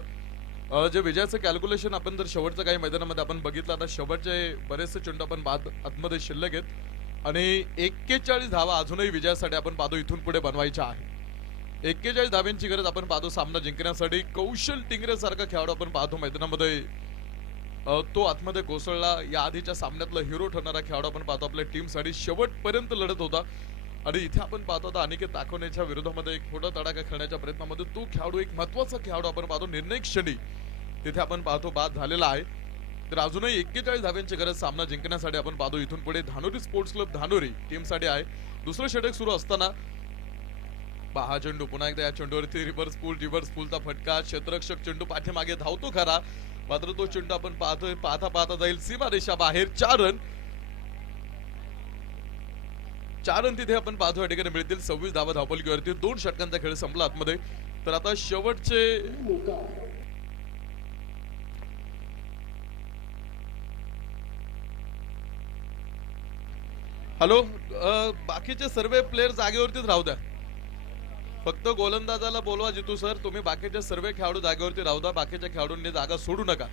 जे विजयाचं कॅल्क्युलेशन आपण जर शेवटचं काही मैदानामध्ये आपण बघितलं, आता शेवटचे बरेचसे चेंडू आपण बाद आतमध्ये शिल्लक आहेत आणि 41 धावा अजूनही विजयासाठी आपण पाहतो इथून पुढे बनवायच्या आहे. 41 धाव्यांची गरज आपण पाहतो सामना जिंकण्यासाठी. कौशल टिंगरे सारखा खेळाडू आपण पाहतो मैदानामध्ये, तो आतमध्ये कोसळला. या आधीच्या सामन्यातला हिरो ठरणारा खेळाडू आपण पाहतो आपल्या टीमसाठी शेवटपर्यंत लढत होता आणि इथे आपण पाहतो आता अनिकेत ताकोनेच्या विरोधामध्ये एक मोठा तडाखा खेळण्याच्या प्रयत्नामध्ये तो खेळाडू, एक महत्वाचा खेळाडू आपण पाहतो निर्णय क्षणी तिथे आपण पाहतो बाद झालेला आहे. तर अजूनही 41 धाव्यांची गरज सामना जिंकण्यासाठी आपण पाहतो इथून पुढे. धानोरी स्पोर्ट्स क्लब धानोरी टीमसाठी आहे. दुसरं षटक सुरू असताना हा चेंडू पुन्हा एकदा या चेंडूवरती रिव्हर्स पूलचा फटका. क्षेत्ररक्षक चेंडू पाठीमागे धावतो खरा, मात्र तो चेंडू आपण पाहतोय पाहता पाहता जाईल सीमा रेषा बाहेर. 4 रन तिथे आपण पाहतो या ठिकाणी मिळतील. 26 धावा धावपलकीवरती. 2 षटकांचा खेळ संपला आतमध्ये. तर आता शेवटचे हॅलो, बाकीचे सर्व प्लेयर जागेवरतीच राहू द्या. फक्त गोलंदाजाला बोलवा जितू सर, तुम्ही बाकीचे सर्व खेळाडू जागेवरती राहू द्या. बाकीच्या खेळाडूंनी जागा सोडू नका.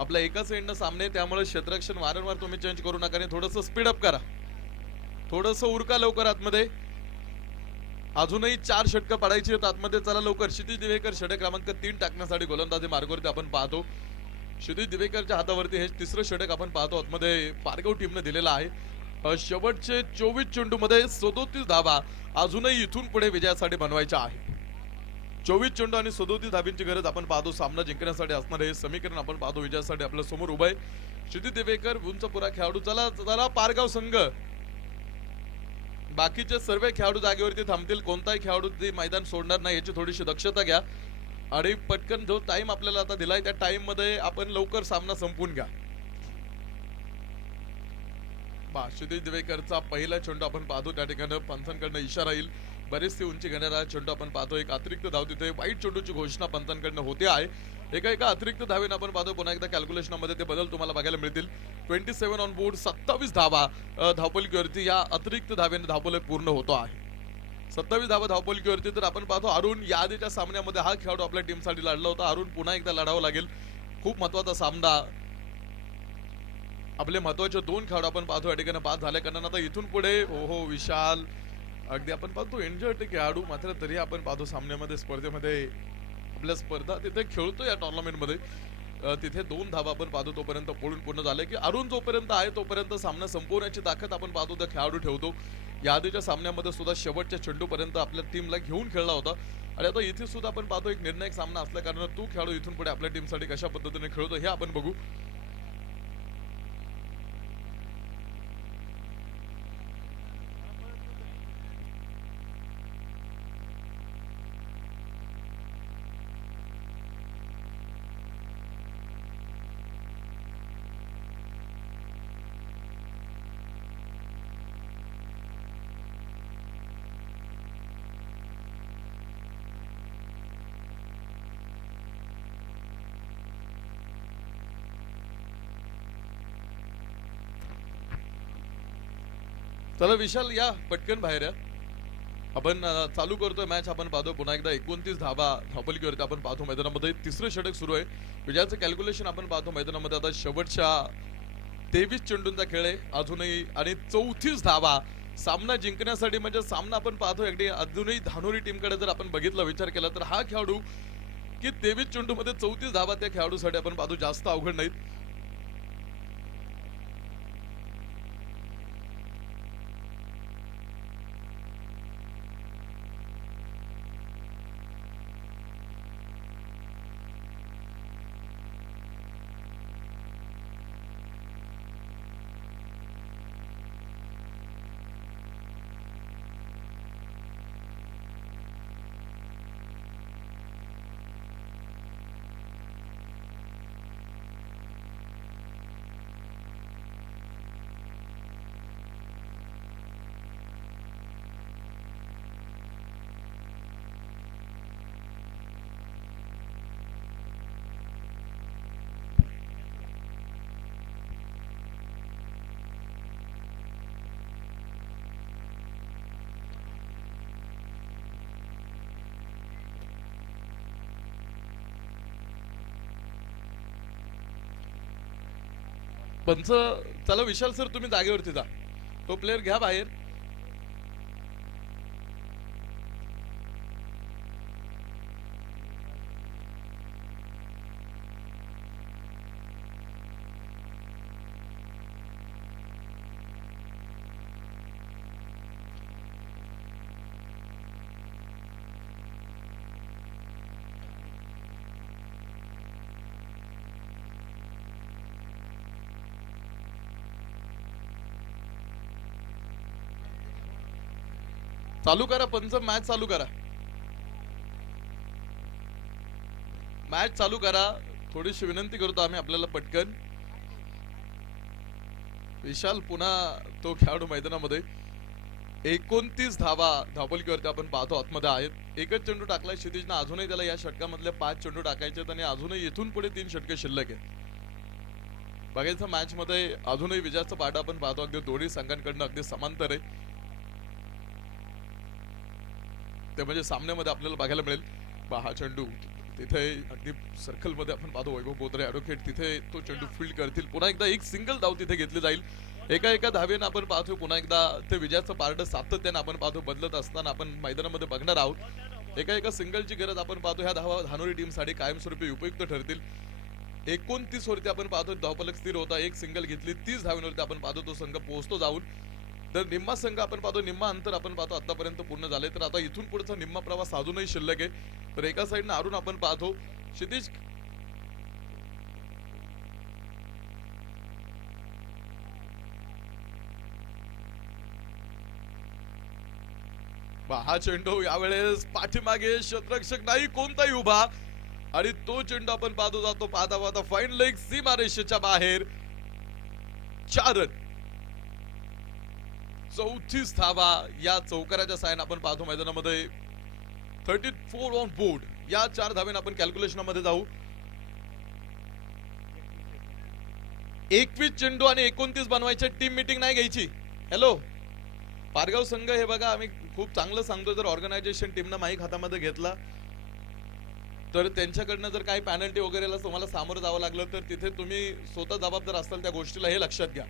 आपल्या एकाच एंडनं सामने, त्यामुळे क्षेत्ररक्षण वारंवार तुम्ही चेंज करू नका आणि थोडंसं स्पीडअप करा, थोडंसं उरका लवकर आतमध्ये. अजूनही 4 षटकं पाडायची आहेत आतमध्ये. चला लवकर. क्षितिज दिवेकर षटक क्रमांक 3 टाकण्यासाठी गोलंदाजी मार्गावरती आपण पाहतो. क्षितिज दिवेकरच्या हातावरती हे तिसरं षटक आपण पाहतो आतमध्ये पारगाव टीमने दिलेलं आहे. शेवटचे 24 चेंडूमध्ये 37 धावा अजूनही इथून पुढे विजयासाठी बनवायच्या आहे. 24 चेंडू आणि 37 धाबींची गरज आपण पाहतो सामना जिंकण्यासाठी असणार हे समीकरण आपण पाहतो विजयासाठी आपल्या समोर उभं आहे. क्षितिज दिवेकर उंचपुरा खेळाडू. चला चला पारगाव संघ, बाकीचे सर्व खेळाडू जागेवरती थांबतील. कोणताही खेळाडू ते मैदान सोडणार नाही याची थोडीशी दक्षता घ्या आणि पटकन जो टाइम आपल्याला आता दिलाय त्या टाइम मध्ये आपण लवकर सामना संपवून घ्या. क्षितिज दिवेकरचा पहिला चेंडू आपण पाहतो त्या ठिकाणी पंचांकडनं इशारा येईल. बरेचसे उंची घेणारा चेंडू आपण पाहतो. एक अतिरिक्त धाव तिथे वाईट चेंडूची घोषणा पंचांकडनं होते आहे. एका अतिरिक्त धावेने आपण पाहतो पुन्हा एकदा कॅल्क्युलेशनमध्ये ते बदल तुम्हाला बघायला मिळतील. 27 ऑन बोर्ड, 27 धावा धावपलकीवरती. या अतिरिक्त धावेने धावपलक पूर्ण होतो आहे. 27 धावा धावपलकीवरती. तर आपण पाहतो अरुण या आधीच्या सामन्यामध्ये हा खेळाडू आपल्या टीमसाठी लढला होता. अरुण पुन्हा एकदा लढावं लागेल. खूप महत्वाचा सामना. आपले महत्वाचे 2 खेळाडू आपण पाहतो या ठिकाणी पास झाले. कारण आता इथून पुढे हो विशाल अगदी आपण पाहतो इंजर्ड खेळाडू, मात्र तरी आपण पाहतो सामन्यामध्ये स्पर्धेमध्ये आपल्या स्पर्धा तिथे खेळतो या टुर्नामेंटमध्ये. तिथे 2 धावा आपण पाहतो तोपर्यंत पळून पूर्ण झाले की अरुण जोपर्यंत आहे तोपर्यंत सामना संपवण्याची ताकद आपण पाहतो त्या खेळाडू ठेवतो. या आधीच्या सामन्यामध्ये सुद्धा शेवटच्या चेंडूपर्यंत आपल्या टीमला घेऊन खेळला होता आणि आता इथे सुद्धा आपण पाहतो एक निर्णायक सामना असल्या कारण तो खेळाडू इथून पुढे आपल्या टीमसाठी कशा पद्धतीने खेळतो हे आपण बघू. चला विशाल या पटकन बाहेर या. आपण चालू करतोय मॅच. आपण पाहतो पुन्हा एकदा 29 धावा धावपलकीवरती आपण पाहतो मैदानामध्ये. तिसरं षटक सुरू आहे. विजयाचं कॅल्क्युलेशन आपण पाहतो मैदानामध्ये. आता शेवटच्या 23 चेंडूंचा खेळ आहे अजूनही आणि 34 धावा सामना जिंकण्यासाठी. म्हणजे सामना आपण पाहतो अगदी अजूनही धानोरी टीमकडे जर आपण बघितला विचार केला तर हा खेळाडू की 23 चेंडूमध्ये 34 धावा त्या खेळाडूसाठी आपण पाहतो जास्त अवघड नाहीत. पंच चला विशाल सर तुम्ही जागेवरती जा, तो प्लेअर घ्या बाहेर. चालू करा पंच, मॅच चालू करा, मॅच चालू करा. थोडीशी विनंती करतो आम्ही आपल्याला पटकन. विशाल पुन्हा तो खेळाडू मैदानामध्ये. 29 धावा धावपलकीवरती आपण पाहतो आतमध्ये आहेत. एकच चेंडू टाकलाय क्षितिजनं, अजूनही त्याला या षटकामधले 5 चेंडू टाकायचे आणि अजूनही इथून पुढे 3 षटके शिल्लक आहेत. बघायचं मॅच मध्ये अजूनही विजयाचं पाठ आपण पाहतो, अगदी दोन्ही संघांकडनं अगदी समांतर आहे. ते म्हणजे सामन्यामध्ये आपल्याला बघायला मिळेल. हा चेंडू तिथे अगदी सर्कल मध्ये आपण पाहतो, वैभव बोत्रे ॲडव्होकेट तिथे तो चेंडू फील्ड करतील. पुन्हा एकदा एक सिंगल धाव तिथे घेतली जाईल. एका धावेनं आपण पाहतो पुन्हा एकदा ते विजयाचं पारडं सातत्याने आपण पाहतो बदलत असताना आपण मैदानामध्ये बघणार आहोत. एका सिंगलची गरज आपण पाहतो. ह्या धावा धानोरी टीमसाठी कायमस्वरूपी उपयुक्त ठरतील. 29 वरती आपण पाहतो धावफलक स्थिर होता. एक सिंगल घेतली, 30 धावांवरती आपण पाहतो तो संघ पोहोचतो जाऊन. तर निम्मा संघ आपण पाहतो, निम्मा अंतर आपण पाहतो आतापर्यंत पूर्ण झाले. तर आता इथून पुढचा निम्मा प्रवास अजूनही शिल्लक आहे. तर एका साईडनं अरुण आपण पाहतो, क्षितिज हा चेंडू यावेळेस पाठीमागे क्षेत्ररक्षक नाही कोणताही उभा आणि तो चेंडू आपण पाहतो जातो पाहता फाईन लेग सीमारेषेच्या बाहेर. 4 रन, 34 धावा या चौकाराच्या साहाय्याने आपण पाहतो मैदानामध्ये. 34 ऑन बोर्ड. या 4 धावेने आपण कॅल्क्युलेशन मध्ये जाऊ. 21 चेंडू आणि 29 बनवायचे. टीम मीटिंग नाही घ्यायची. हॅलो पारगाव संघ, हे बघा आम्ही खूप चांगलं सांगतो, जर ऑर्गनायझेशन टीमनं माईक हातामध्ये घेतला तर त्यांच्याकडनं जर काही पॅनल्टी वगैरेला तुम्हाला सामोरं जावं लागलं तर तिथे तुम्ही स्वतः जबाबदार असाल त्या गोष्टीला, हे लक्षात घ्या.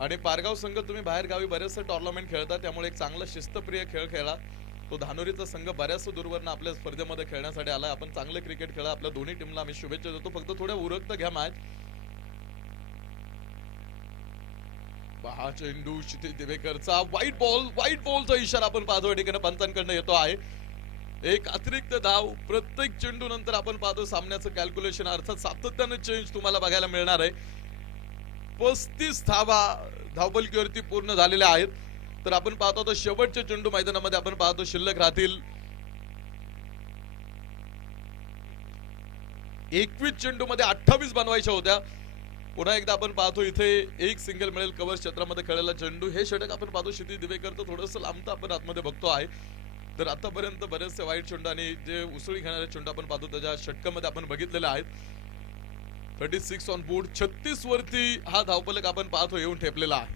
आणि पारगाव संघ तुम्ही बाहेर गावी बरेचसे टुर्नामेंट खेळता, त्यामुळे एक चांगला शिस्तप्रिय खेळ खेळा. तो धानोरीचा संघ बऱ्याच दूरवरनं आपल्या स्पर्धेमध्ये खेळण्यासाठी आलाय. आपण चांगलं क्रिकेट खेळा. आपल्या दोन्ही टीमला आम्ही शुभेच्छा देतो. फक्त थोड्या उरकत घ्या मॅच. हा चेंडू क्षितिज दिवेकरचा व्हाईट बॉलचा इशारा आपण पाहतो ठिकाणी पंचांकडनं येतो आहे. एक अतिरिक्त धाव प्रत्येक चेंडू नंतर आपण पाहतो. सामन्याचं कॅल्क्युलेशन अर्थात सातत्याने चेंज तुम्हाला बघायला मिळणार आहे. 35 धावा धावपलकीवरती पूर्ण झालेल्या आहेत. तर आपण पाहतो तो शेवटचे चेंडू मैदानामध्ये आपण पाहतो शिल्लक राहतील. 21 चेंडू मध्ये 28 बनवायच्या होत्या. पुन्हा एकदा आपण पाहतो इथे एक सिंगल मिळेल कव्हर क्षेत्रामध्ये खेळलेला चेंडू. हे षटक आपण पाहतो क्षितिज दिवेकर थोडस लांबता आपण आतमध्ये बघतो आहे. तर आतापर्यंत बरेचसे वाईट चेंडू आणि जे उसळी घेणारे चेंडू आपण पाहतो त्याच्या षटकामध्ये आपण बघितलेले आहेत. 36 ऑन बोर्ड. 36 वरती हा धावपलक आपण पाहतो येऊन ठेपलेला आहे.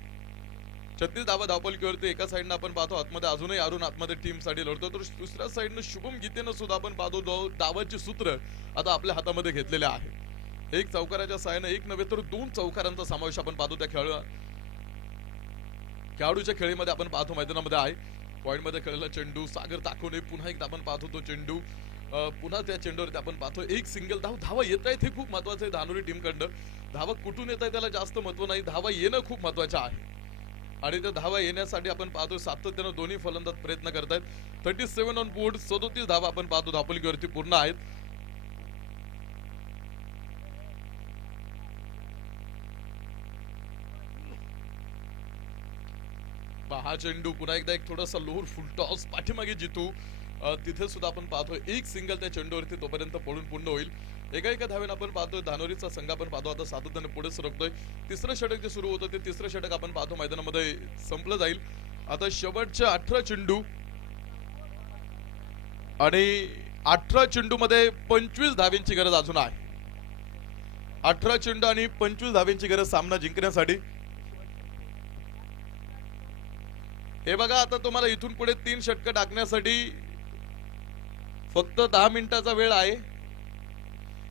36 धावा धावपलकीवरती. एका साईडनं आपण पाहतो आतमध्ये अजूनही अरुण आतमध्ये टीम साठी लढतो, तर दुसऱ्या साईडनं शुभम गीतेनं सुद्धा आपण पाहतो डावाची सूत्र आता आपल्या हातामध्ये घेतलेले आहे. एक चौकाराच्या साहाय्याने एक नव्हे तर 2 चौकारांचा समावेश आपण पाहतो त्या खेळाडूच्या खेळीमध्ये आपण पाहतो मैदानामध्ये आहे. पॉइंट मध्ये खेळलेला चेंडू सागर दाखवणे. पुन्हा एकदा आपण पाहतो तो चेंडू. पुन्हा त्या चेंडूवरती आपण पाहतो एक सिंगल धाव. धावा येत आहेत हे खूप महत्वाचं आहे धानोरी टीमकडनं. धावा कुठून येत आहे त्याला जास्त महत्व नाही, धावा येणं खूप महत्वाचं आहे. आणि त्या धावा येण्यासाठी आपण पाहतो सातत्यानं दोन्ही फलंदाज प्रयत्न करतायत. 37 ऑन बोर्ड. 37 धावा आपण पाहतो धावपलकीवरती पूर्ण आहेत. हा चेंडू पुन्हा एकदा एक थोडासा लोअर फुल टॉस पाठीमागे जितू. तिथे सुद्धा आपण पाहतो एक सिंगल त्या चेंडूवरती तोपर्यंत पडून पूर्ण होईल. एका धावेनं आपण पाहतो धानोरीचा संघ आपण पाहतो आता सातत्याने पुढे सरकतोय. तिसरं षटक जे सुरू होतं ते तिसरं षटक आपण पाहतो मैदानामध्ये संपलं जाईल. आता शेवटचे 18 चेंडू आणि 18 चेंडू मध्ये 25 धावेंची गरज अजून आहे. 18 चेंडू आणि 25 धावेंची गरज सामना जिंकण्यासाठी. हे बघा आता तुम्हाला इथून पुढे 3 षटकं टाकण्यासाठी फक्त 10 मिनिटाचा वेळ आहे.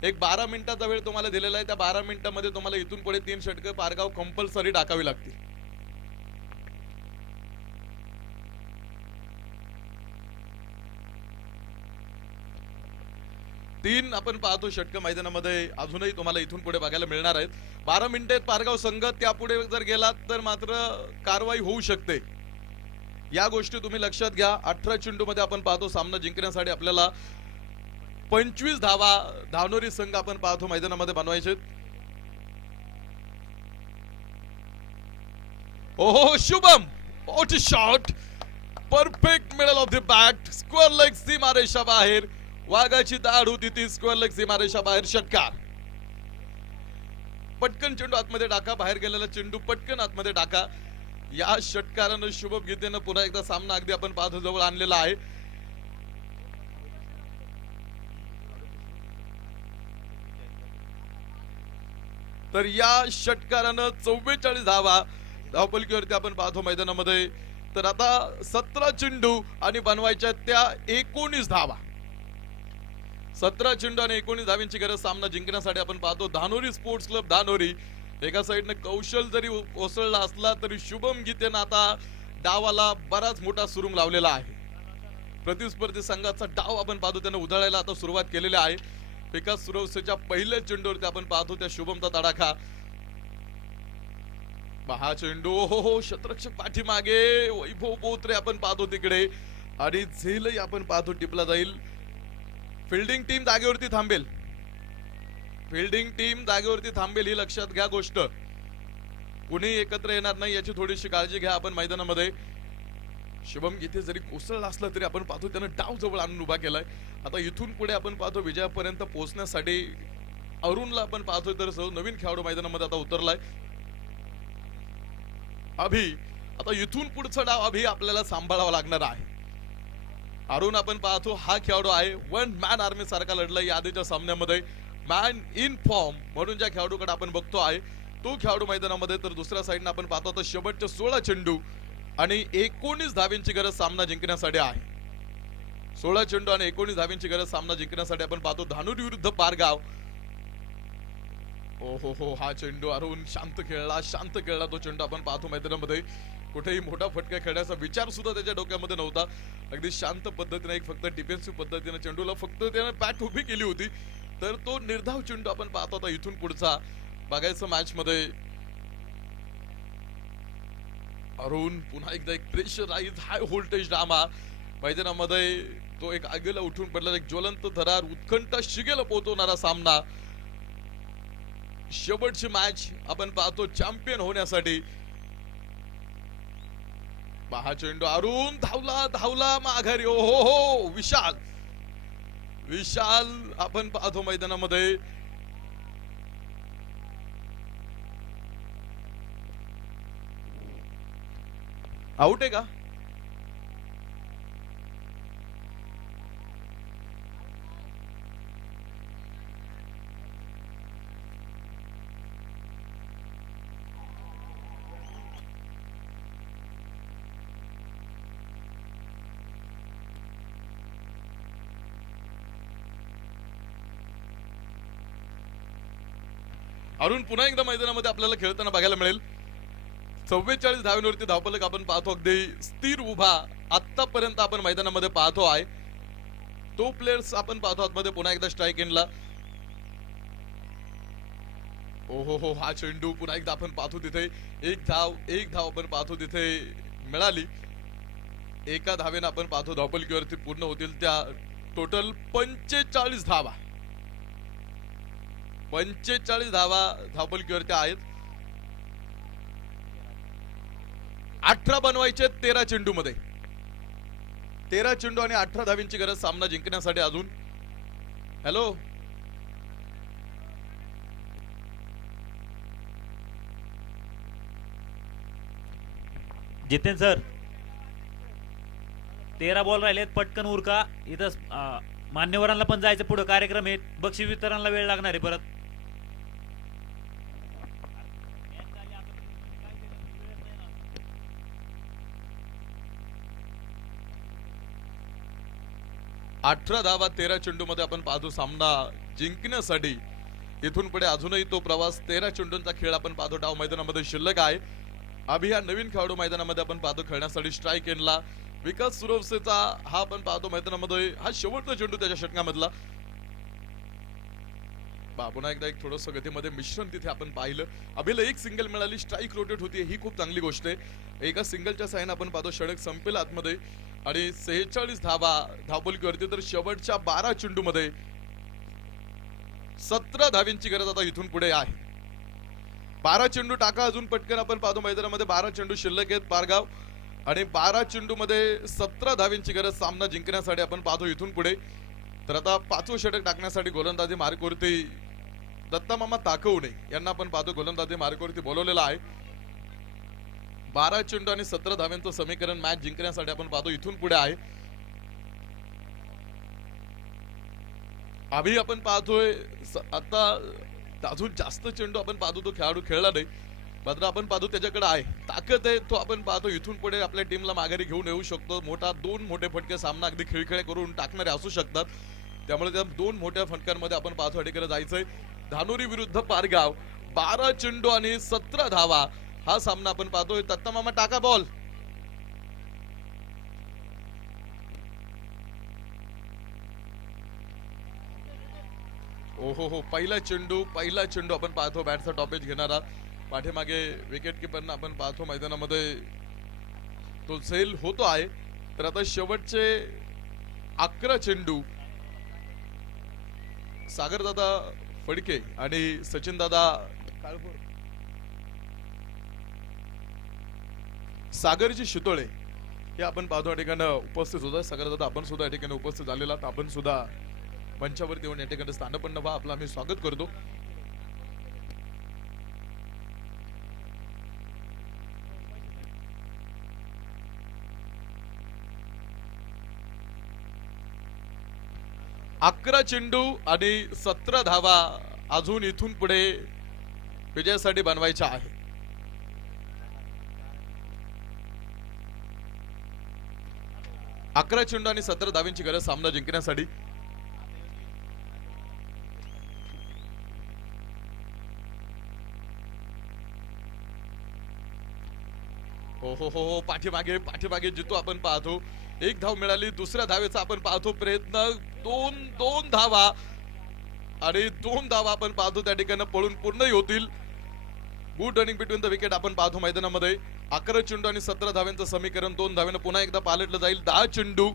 एक 12 मिनिटाचा वेळ तुम्हाला दिलेला आहे. त्या 12 मिनिटांमध्ये तुम्हाला इथून पुढे 3 षटकं पारगाव कंपल्सरी टाकावी लागतील. तीन आपण पाहतो षटकं मैदानामध्ये अजूनही तुम्हाला इथून पुढे बघायला मिळणार आहेत. 12 मिनिटे पारगाव संघ त्यापुढे जर गेलात तर मात्र कारवाई होऊ शकते. या गोष्टी तुम्ही लक्षात घ्या. 18 चेंडू मध्ये आपण पाहतो सामना जिंकण्यासाठी आपल्याला 25 धावा धावणारी संघ आपण पाहतो मैदानामध्ये बनवायचे. ओहो Shubham, what a shot, perfect middle of the bat, square leg सीमारेषा बाहेर. वाघाची दाढ होती ती, स्क्वेअर लेग सीमारेषा बाहेर, षटकार. पटकन चेंडू आतमध्ये टाका, बाहेर गेलेला चेंडू पटकन आतमध्ये टाका. या षटकारानं शुभम गीतेनं पुन्हा एकदा सामना अगदी आपण पाहतो जवळ आणलेला आहे. तर या षटकारानं 44 धावा धावपलकीवरती आपण पाहतो मैदानामध्ये. तर आता 17 चेंडू आणि बनवायच्या त्या 19 धावा. 17 चेंडू आणि 19 धावांची गरज सामना जिंकण्यासाठी आपण पाहतो. धानोरी स्पोर्ट्स क्लब धानोरी एका साईडने कौशल जरी कोसळला असला तरी शुभम गीतेनं आता डावाला बराच मोठा सुरुंग लावलेला आहे. प्रतिस्पर्धी संघाचा डाव आपण पाहतो त्यानं उधळायला आता सुरुवात केलेली आहे. एका सुरवसेच्या पहिल्या चेंडूवरती आपण पाहतो त्या शुभमचा तडाखा. हा चेंडू हो शतरक्षक पाठीमागे, वैभव बोत्रे आपण पाहतो तिकडे आणि झेलही आपण पाहतो टिपला जाईल. फिल्डिंग टीम जागेवरती थांबेल, फिल्डिंग टीम जागेवरती थांबेल ही लक्षात घ्या गोष्ट. कुणी एकत्र येणार नाही याची थोडीशी काळजी घ्या आपण मैदानामध्ये. शुभम गीते जरी कोसळला असला तरी आपण पाहतो त्यानं डाव जवळ आणून उभा केलाय. आता इथून पुढे आपण पाहतो विजयापर्यंत पोहोचण्यासाठी अरुणला आपण पाहतोय तर नवीन खेळाडू मैदानामध्ये आता उतरलाय अभि. आता इथून पुढचा डाव अभि आपल्याला सांभाळावा लागणार आहे. अरुण आपण पाहतो हा खेळाडू आहे, वन मॅन आर्मी सारखा लढलाय या आधीच्या सामन्यामध्ये. मॅन इन फॉर्म म्हणून ज्या खेळाडूकडे आपण बघतो आहे तो खेळाडू मैदानामध्ये. तर दुसऱ्या साईडने आपण पाहतो आता शेवटचे 16 चेंडू आणि 19 धाव्यांची गरज सामना जिंकण्यासाठी आहे. 16 चेंडू आणि 19 धाव्यांची गरज सामना जिंकण्यासाठी आपण पाहतो धानोरी विरुद्ध पारगाव. हो हा चेंडू अरुण शांत खेळला तो चेंडू आपण पाहतो मैदानामध्ये. कुठेही मोठा फटका खेळण्याचा विचार सुद्धा त्याच्या डोक्यामध्ये नव्हता. अगदी शांत पद्धतीने एक फक्त डिफेन्सिव्ह पद्धतीने चेंडूला फक्त त्याने बॅट उभी केली होती. तर तो निर्धाव चेंडू आपण पाहतो आता इथून पुढचा बघायचं मॅच मध्ये. अरुण पुन्हा एकदा एक प्रेशराइज हाय व्होल्टेज ड्रामा मैदानामध्ये. तो एक आगीला उठून पडलेला एक ज्वलंत थरार उत्कंठा शिगेला पोहोचवणारा सामना. शेवटची मॅच आपण पाहतो चॅम्पियन होण्यासाठी. हा चेंडू अरुण धावला माघारी. हो विशाल आपण पाहतो मैदानामध्ये. आउट आहे का? अरुण पुन्हा एकदा मैदानामध्ये आपल्याला खेळताना बघायला मिळेल. 44 धावांवरती धावफलक आपण पाहतो अगदी स्थिर उभा आतापर्यंत आपण मैदानामध्ये पाहतो आहे. तो प्लेयर्स आपण पाहतो आतमध्ये पुन्हा एकदा स्ट्राईक इनला. हो हा चेंडू पुन्हा एकदा आपण पाहतो तिथे एक धाव आपण पाहतो तिथे मिळाली. एका धावेने आपण पाहतो धावफलकीवरती पूर्ण होतील त्या टोटल 45 धावा. 45 धावा धावफलकीवरती आहेत. 18 बनवायचे 13 चेंडू मध्ये. 13 चेंडू आणि 18 धावींची गरज सामना जिंकण्यासाठी अजून. हॅलो जितेन सर, 13 बॉल राहिलेत, पटकन उरका. इथं मान्यवरांना पण जायचं पुढे कार्यक्रम आहे. बक्षीस वितरणाला वेळ लागणार आहे परत. 18 धावा 13 चेंडूमध्ये आपण पाहतो सामना जिंकण्यासाठी. इथून पुढे अजूनही तो प्रवास 13 चेंडूंचा खेळ आपण पाहतो डाव मैदानामध्ये शिल्लक आहे. अभि हा नवीन खेळाडू मैदानामध्ये आपण पाहतो खेळण्यासाठी स्ट्राईक एनला. विकास सुरवसेचा हा आपण पाहतो मैदानामध्ये हा शेवटचा चेंडू त्याच्या षटकामधला. पुन्हा एकदा एक थोडस गतीमध्ये मिश्रण तिथे आपण पाहिलं. अभिला एक सिंगल मिळाली, स्ट्राईक रोटेट होती, ही खूप चांगली गोष्ट आहे. एका सिंगलच्या साहाय्याने आपण पाहतो षटक संपेल आतमध्ये आणि 46 धावा धावफलकीवरती. तर शेवटच्या 12 चेंडूमध्ये 17 धावींची गरज आता इथून पुढे आहे. 12 चेंडू टाका अजून पटकन. आपण पाहतो मैदानामध्ये 12 चेंडू शिल्लक आहेत पारगाव आणि 12 चेंडू मध्ये 17 धावींची गरज सामना जिंकण्यासाठी आपण पाहतो इथून पुढे. तर आता 5वं षटक टाकण्यासाठी गोलंदाजी मार्कवरती दत्ता मामा ताकवणे यांना आपण पाहतो गोलंदाजी मार्कवरती बोलवलेला आहे. 12 चेंडू आणि 17 धाव्यांचं समीकरण मॅच जिंकण्यासाठी आपण पाहतो इथून पुढे आहे. अभि आपण पाहतोय आता अजून जास्त चेंडू आपण पाहतो तो खेळाडू खेळला नाही, मात्र आपण पाहतो त्याच्याकडे आहे, ताकद आहे, तो आपण पाहतो इथून पुढे आपल्या टीमला माघारी घेऊन येऊ शकतो. दोन मोठे फटके सामना अगदी खिळखिळे करून टाकणारे असू शकतात. त्यामुळे त्या 2 मोठ्या फटक्यांमध्ये आपण पाहतो अडीकडे जायचंय. धानोरी विरुद्ध पारगाव 12 चेंडू आणि 17 धावा हा सामना आपण पाहतोय. दत्ता मामा टाका बॉल. हो पहिला चेंडू आपण पाहतो बॅटचा टॉपेज घेणारा. पाठीमागे विकेट किपरना आपण पाहतो मैदानामध्ये तो झेल होतो आहे. तर आता शेवटचे 11 चेंडू सागर दादा फडके आणि सचिन दादा सागरजी शितोळे हे आपण पाहतो या ठिकाणी उपस्थित होता. सागर दादा आपण सुद्धा या ठिकाणी उपस्थित झालेला, आपण सुद्धा मंचावरती येऊन या ठिकाणी स्थानपन्न व्हा, आपलं आम्ही स्वागत करतो. अकरा चेंडू आणि 17 धावा अजून इथून पुढे विजयासाठी बनवायच्या आहे. अकरा चेंडू आणि 17 धावांची गरज सामना जिंकण्यासाठी. हो पाठीमागे जितो आपण पाहतो. एक धाव मिळाली, दुसऱ्या धावेचा आपण पाहतो प्रयत्न. दोन धावा आणि 2 धावा आपण पाहतो त्या ठिकाणी पळून पूर्णही होतील. Good running between the wicket आपण पाहतो मैदानामध्ये. 11 चेंडू आणि 17 धाव्यांचं समीकरण 2 धाव्यानं पुन्हा एकदा पालटलं जाईल. 10 चेंडू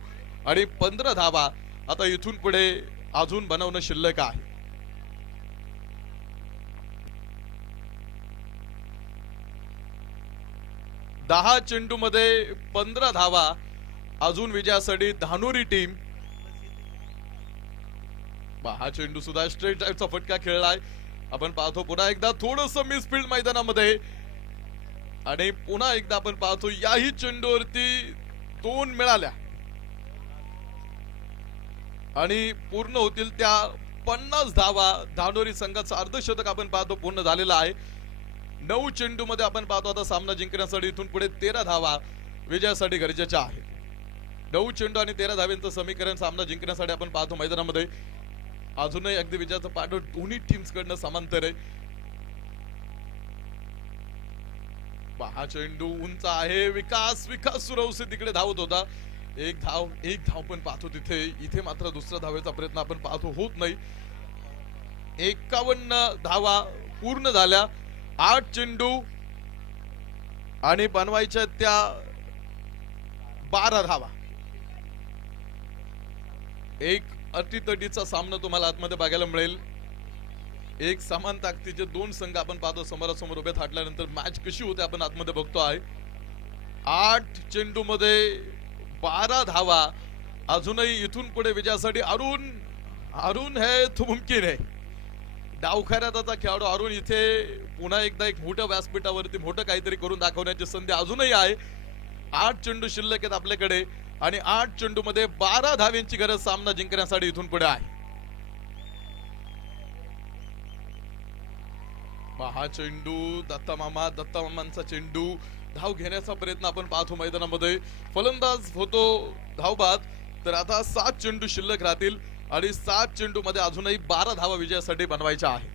आणि 15 धावा आता इथून पुढे अजून बनवणं शिल्लक आहे. दहा चेंडू मध्ये 15 धावा अजून विजयासाठी धानोरी टीम. हा चेंडू सुद्धा स्ट्रेट ड्राईव्हचा फटका खेळलाय आपण पाहतो. पुन्हा एकदा थोडस मिसफील्ड मैदानामध्ये आणि पुन्हा एकदा आपण पाहतो याही चेंडूवरती 2 मिळाल्या आणि पूर्ण होतील त्या 50 धावा. धानोरी संघाचं अर्धशतक आपण पाहतो पूर्ण झालेलं आहे. 9 चेंडू मध्ये आपण पाहतो आता सामना जिंकण्यासाठी इथून पुढे 13 धावा विजयासाठी गरजेच्या आहेत. 9 चेंडू आणि 13 धाव्यांचं समीकरण सामना जिंकण्यासाठी आपण पाहतो मैदानामध्ये. अजूनही अगदी विजयाचं पाठव दोन्ही टीम्स कडनं समांतर आहे. हा चेंडू उंच आहे. विकास सुरवसे तिकडे धावत होता. एक धाव पण पाहतो तिथे. इथे मात्र दुसऱ्या धावेचा प्रयत्न आपण पाहतो होत नाही. 51 धावा पूर्ण झाल्या. 8 चेंडू आणि बनवायच्या त्या 12 धावा. एक अटीतटीचा सामना तुम्हाला आतमध्ये बघायला मिळेल. एक समान ताकदीचे 2 संघ आपण पाहतो समोरासमोर उभे थाटल्यानंतर मॅच कशी होते आपण आतमध्ये बघतो आहे. 8 चेंडू मध्ये 12 धावा अजूनही इथून पुढे विजयासाठी. अरुण है तो मुमकिन है. डावखऱ्यात आता खेळाडू अरुण इथे पुन्हा एकदा एक मोठ्या व्यासपीठावरती मोठं काहीतरी करून दाखवण्याची संधी अजूनही आहे. 8 चेंडू शिल्लक आहेत आपल्याकडे आणि 8 चेंडू मध्ये 12 धाव्यांची गरज सामना जिंकण्यासाठी इथून पुढे आहे. हा चेंडू दत्ता मामांचा चेंडू. धाव घेण्याचा प्रयत्न आपण पाहतो मैदानामध्ये. फलंदाज होतो धावबाद. तर आता 7 चेंडू शिल्लक राहतील आणि 7 चेंडू मध्ये अजूनही 12 धावा विजयासाठी बनवायच्या आहे.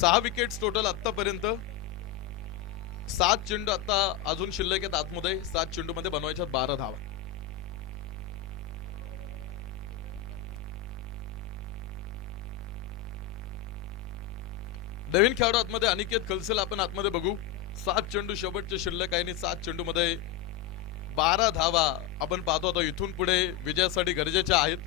सहा विकेट्स टोटल आतापर्यंत. 7 चेंडू आता अजून शिल्लक आहेत आतमध्ये. 7 चेंडू मध्ये बनवायच्या 12 धावा. नवीन खेळाडू आतमध्ये अनिकेत खलसेल आपण आतमध्ये बघू. 7 चेंडू शेवटचे शिल्लक आहे आणि 7 चेंडू मध्ये 12 धावा आपण पाहतो. आता इथून पुढे विजयासाठी गरजेच्या आहेत.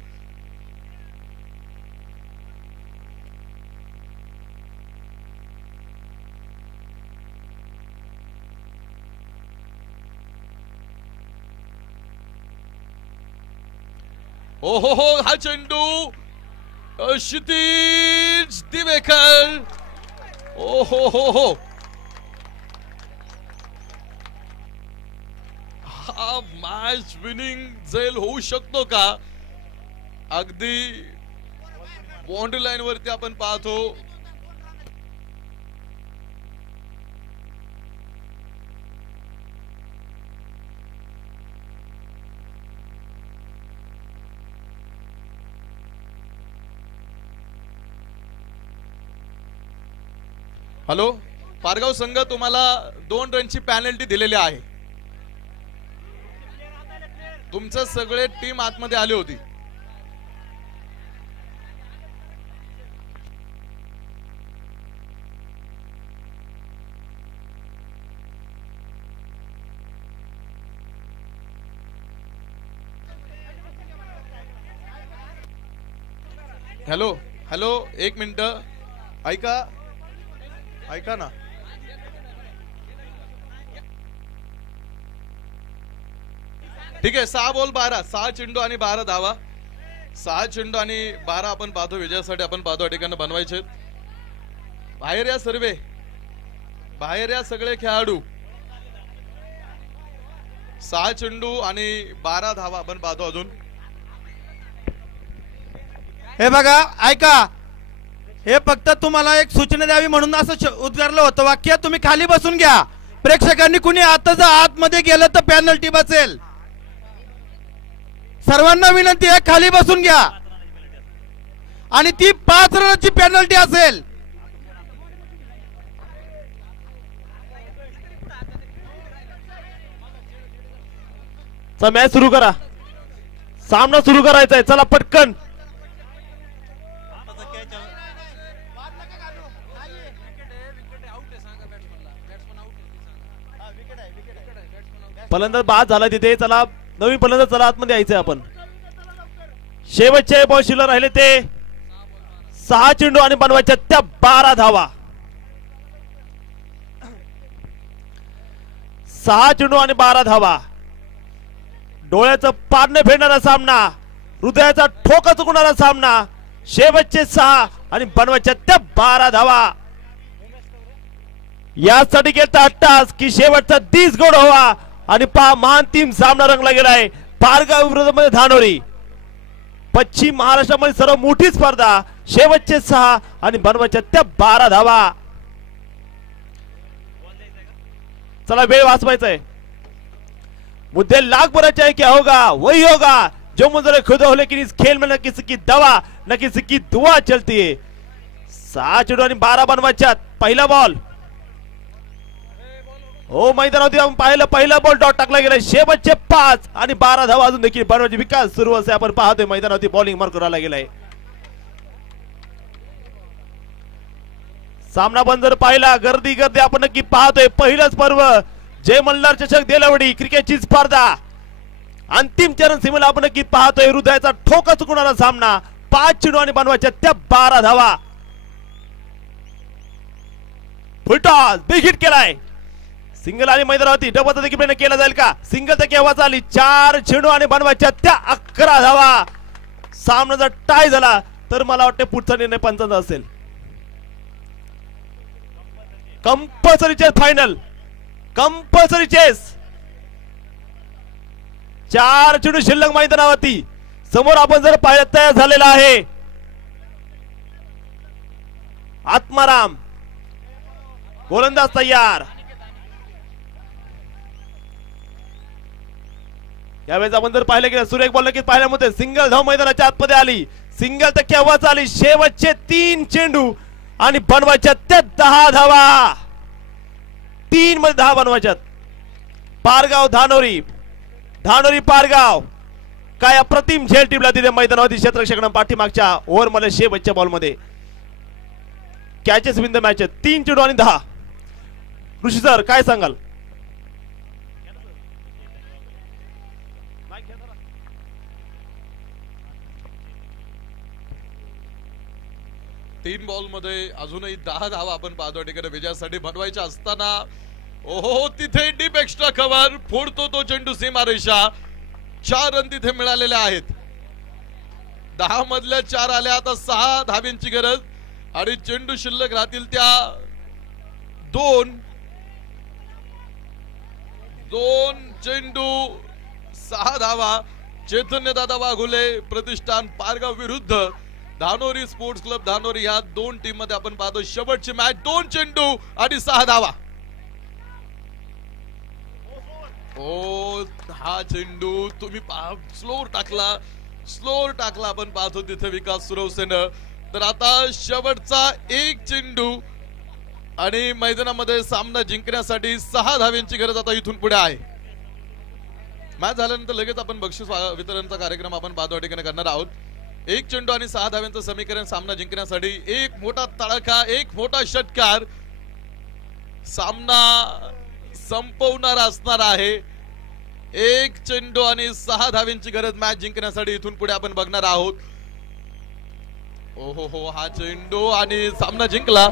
ओ हो हा चेंडू क्षितिज दिवेकर. ओ हो हा मॅच विनिंग झेल होऊ शकतो का? अगदी बाउंड्री लाईन वरती आपण पाहतो. हॅलो, पारगाव संघ तुम्हाला 2 रनची पॅनल्टी दिलेली आहे. तुमचं सगळे टीम आतमध्ये आली होती. हॅलो हॅलो, 1 मिनिट ऐका ऐका ना. ठीक आहे, 6 बॉल 12, 6 चेंडू आणि 12 धावा. 6 चेंडू आणि 12 आपण पाहतो विजयासाठी आपण पाहतो ठिकाणी बनवायचे. बाहेर या सर्वे, बाहेर या सगळे खेळाडू. 6 चेंडू आणि 12 धावा आपण पाहतो अजून. हे बघा ऐका, हे फक्त तुम्हाला एक सूचना द्यावी म्हणून असं उद्गारलं होतं वाक्य. तुम्ही खाली बसून घ्या. प्रेक्षकांनी कुणी आता जर आतमध्ये गेलं तर पेनल्टी बसेल. सर्वांना विनंती आहे खाली बसून घ्या आणि ती 5 रनाची पेनल्टी असेल. मॅच सुरू करा. सामना सुरू करायचा आहे. चला पटकन. फलंदाज बाद झाला तिथे. चला नवीन फलंदाज, चला आतमध्ये यायचंय आपण. शेवटचे बॉल शिल्लक राहिले ते 6 चेंडू आणि बनवायच्या त्या 12 धावा. 6 चेंडू आणि 12 धावा. डोळ्याचं पारणे फेडणारा सामना, हृदयाचा ठोका चुकणारा सामना. शेवटचे 6 आणि बनवायच्या त्या 12 धावा. यासाठी केलता अट्टास की शेवटचा 30 गोड व्हावा आणि महान टीम सामना रंगला गेलाय. पारगाव विरोधामध्ये धानोरी. पश्चिम महाराष्ट्रामध्ये सर्व मोठी स्पर्धा. शेवटचे 6 आणि बनवायच्या त्या 12 धावा. चला वेळ वाचवायचा है. मुद्दे लाख भराचे है, क्या होगा वही होगा. जो मुझे खुद हो, लेकिन इस खेल में न किसी की दवा न किसी की दुआ चलती है. 6 चेंडू आणि 12 बनवायच्यात. पहिला बॉल हो मैदानावरती आपण पाहिलं. पहिला बॉल डॉट टाकला गेला. शेवटचे 5 आणि 12 धावा अजून देखील बनवायची विकास सुरू असे आपण पाहतोय. मैदानावरती बॉलिंग मार्क करायला गेलाय. सामना पण जर पाहिला गर्दी गर्दी आपण नक्की पाहतोय. पहिलंच पर्व जय मल्हार चषक देलवडी क्रिकेटची स्पर्धा अंतिम चरण सीमेला आपण नक्की पाहतोय. हृदयाचा ठोका चुकणारा सामना. 5 चेंडू आणि बनवायच्या त्या 12 धावा. फुलटॉस बिग हिट केलाय. सिंगल आणि मैदानावरती डबलचा देखील प्रयत्न केला जाईल का? सिंगल तर केव्हा झाली. 4 चेंडू आणि बनवायच्या त्या 11 धावा. सामना जर टाय झाला तर मला वाटतं पुढचा निर्णय पंचांचा असेल. Compulsory chess final. Compulsory chess. 4 चेंडू शिल्लक मैदानावरती. समोर आपण जर पाहिलं तयार झालेला आहे आत्माराम. गोलंदाज तयार. यावेळेस आपण जर पाहिलं की सुरेख बॉल नक्कीच पाहायला मिळते. सिंगल धाव मैदानाच्या आतमध्ये आली. सिंगल तर केव्हाच आली. शेवटचे 3 चेंडू आणि बनवायच्या त्या 10 धावा. 3 मध्ये 10 बनवायच्यात. पारगाव धानोरी, धानोरी पारगाव काय अप्रतिम झेल टीमला तिथे मैदानावरती क्षेत्ररक्षकांना पाठीमागच्या ओव्हर मध्ये शेवटच्या बॉल मध्ये कॅचेस विन द मॅच. 3 चेंडू आणि 10. ऋषी सर काय सांगाल? तीन बॉल मध्ये अजूनही 10 धावा आपण पाहतो. ठिकाणी विजयासाठी बनवायच्या असताना ओहो तिथे डीप एक्स्ट्रा कव्हर फोडतो तो चेंडू सीमारेषा. 4 रन तिथे मिळालेले आहेत. 10 मधल्या 4 आल्या. आता 6 धाब्यांची गरज आणि चेंडू शिल्लक राहतील त्या 2 चेंडू 6 धावा. चैतन्य दादा वाघुले प्रतिष्ठान पारगाव विरुद्ध धानोरी स्पोर्ट्स क्लब धानोरी या 2 टीम मध्ये आपण पाहतो शेवटची मॅच. 2 चेंडू आणि 6 धावा. ओ हा चेंडू तुम्ही स्लोर टाकला आपण पाहतो तिथे विकास सुरवसेनं. तर आता शेवटचा 1 चेंडू आणि मैदानामध्ये सामना जिंकण्यासाठी 6 धाव्यांची गरज आता इथून पुढे आहे. मॅच झाल्यानंतर लगेच आपण बक्षीस वितरणचा कार्यक्रम आपण पाहतो ठिकाणी करणार आहोत. 1 चेंडू आणि 6 धाव्यांचं समीकरण सामना जिंकण्यासाठी. एक मोठा तडका, एक मोठा षटकार सामना संपवणारा असणार आहे. 1 चेंडू आणि 6 धाव्यांची गरज मॅच जिंकण्यासाठी इथून पुढे आपण बघणार आहोत. ओहो हो हा चेंडू आणि सामना जिंकला.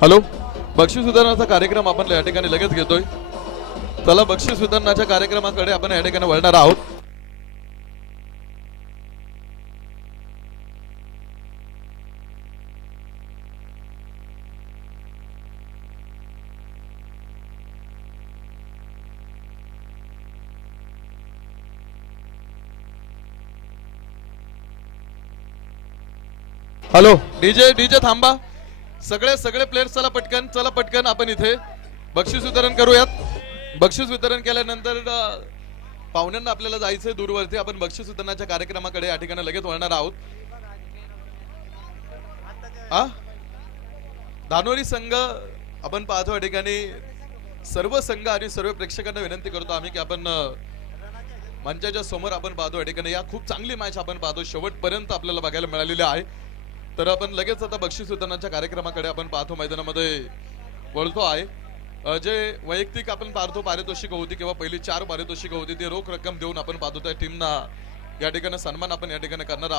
हॅलो, बक्षीस वितरणाचा कार्यक्रम आपण या ठिकाणी लगेच घेतोय. चला बक्षीस वितरणाच्या कार्यक्रमाकडे आपण या ठिकाणी वळणार आहोत. हॅलो डीजे थांबा. सगळे प्लेयर्स चला पटकन आपण इथे बक्षीस वितरण करूयात. बक्षीस वितरण केल्यानंतर पाहुण्यांना आपल्याला जायचंय दूरवरती. आपण बक्षीस वितरणाच्या कार्यक्रमाकडे या ठिकाणी लगेच वळणार आहोत. धानोरी संघ आपण पाहतो या ठिकाणी. सर्व संघ आणि सर्व प्रेक्षकांना विनंती करतो आम्ही की आपण मंचाच्या समोर आपण पाहतो या ठिकाणी. या खूप चांगली मॅच आपण पाहतो शेवटपर्यंत आपल्याला बघायला मिळालेली आहे. तर आपण लगेच आता बक्षीस वितरणाच्या कार्यक्रमाकडे आपण पाहतो मैदानामध्ये वळतो आहे. जे वैयक्तिक आपण पाहतो पारितोषिक होती किंवा पहिली 4 पारितोषिक होती ती रोख रक्कम देऊन आपण पाहतो त्या टीमना या ठिकाणी सन्मान आपण या ठिकाणी करणार आहोत.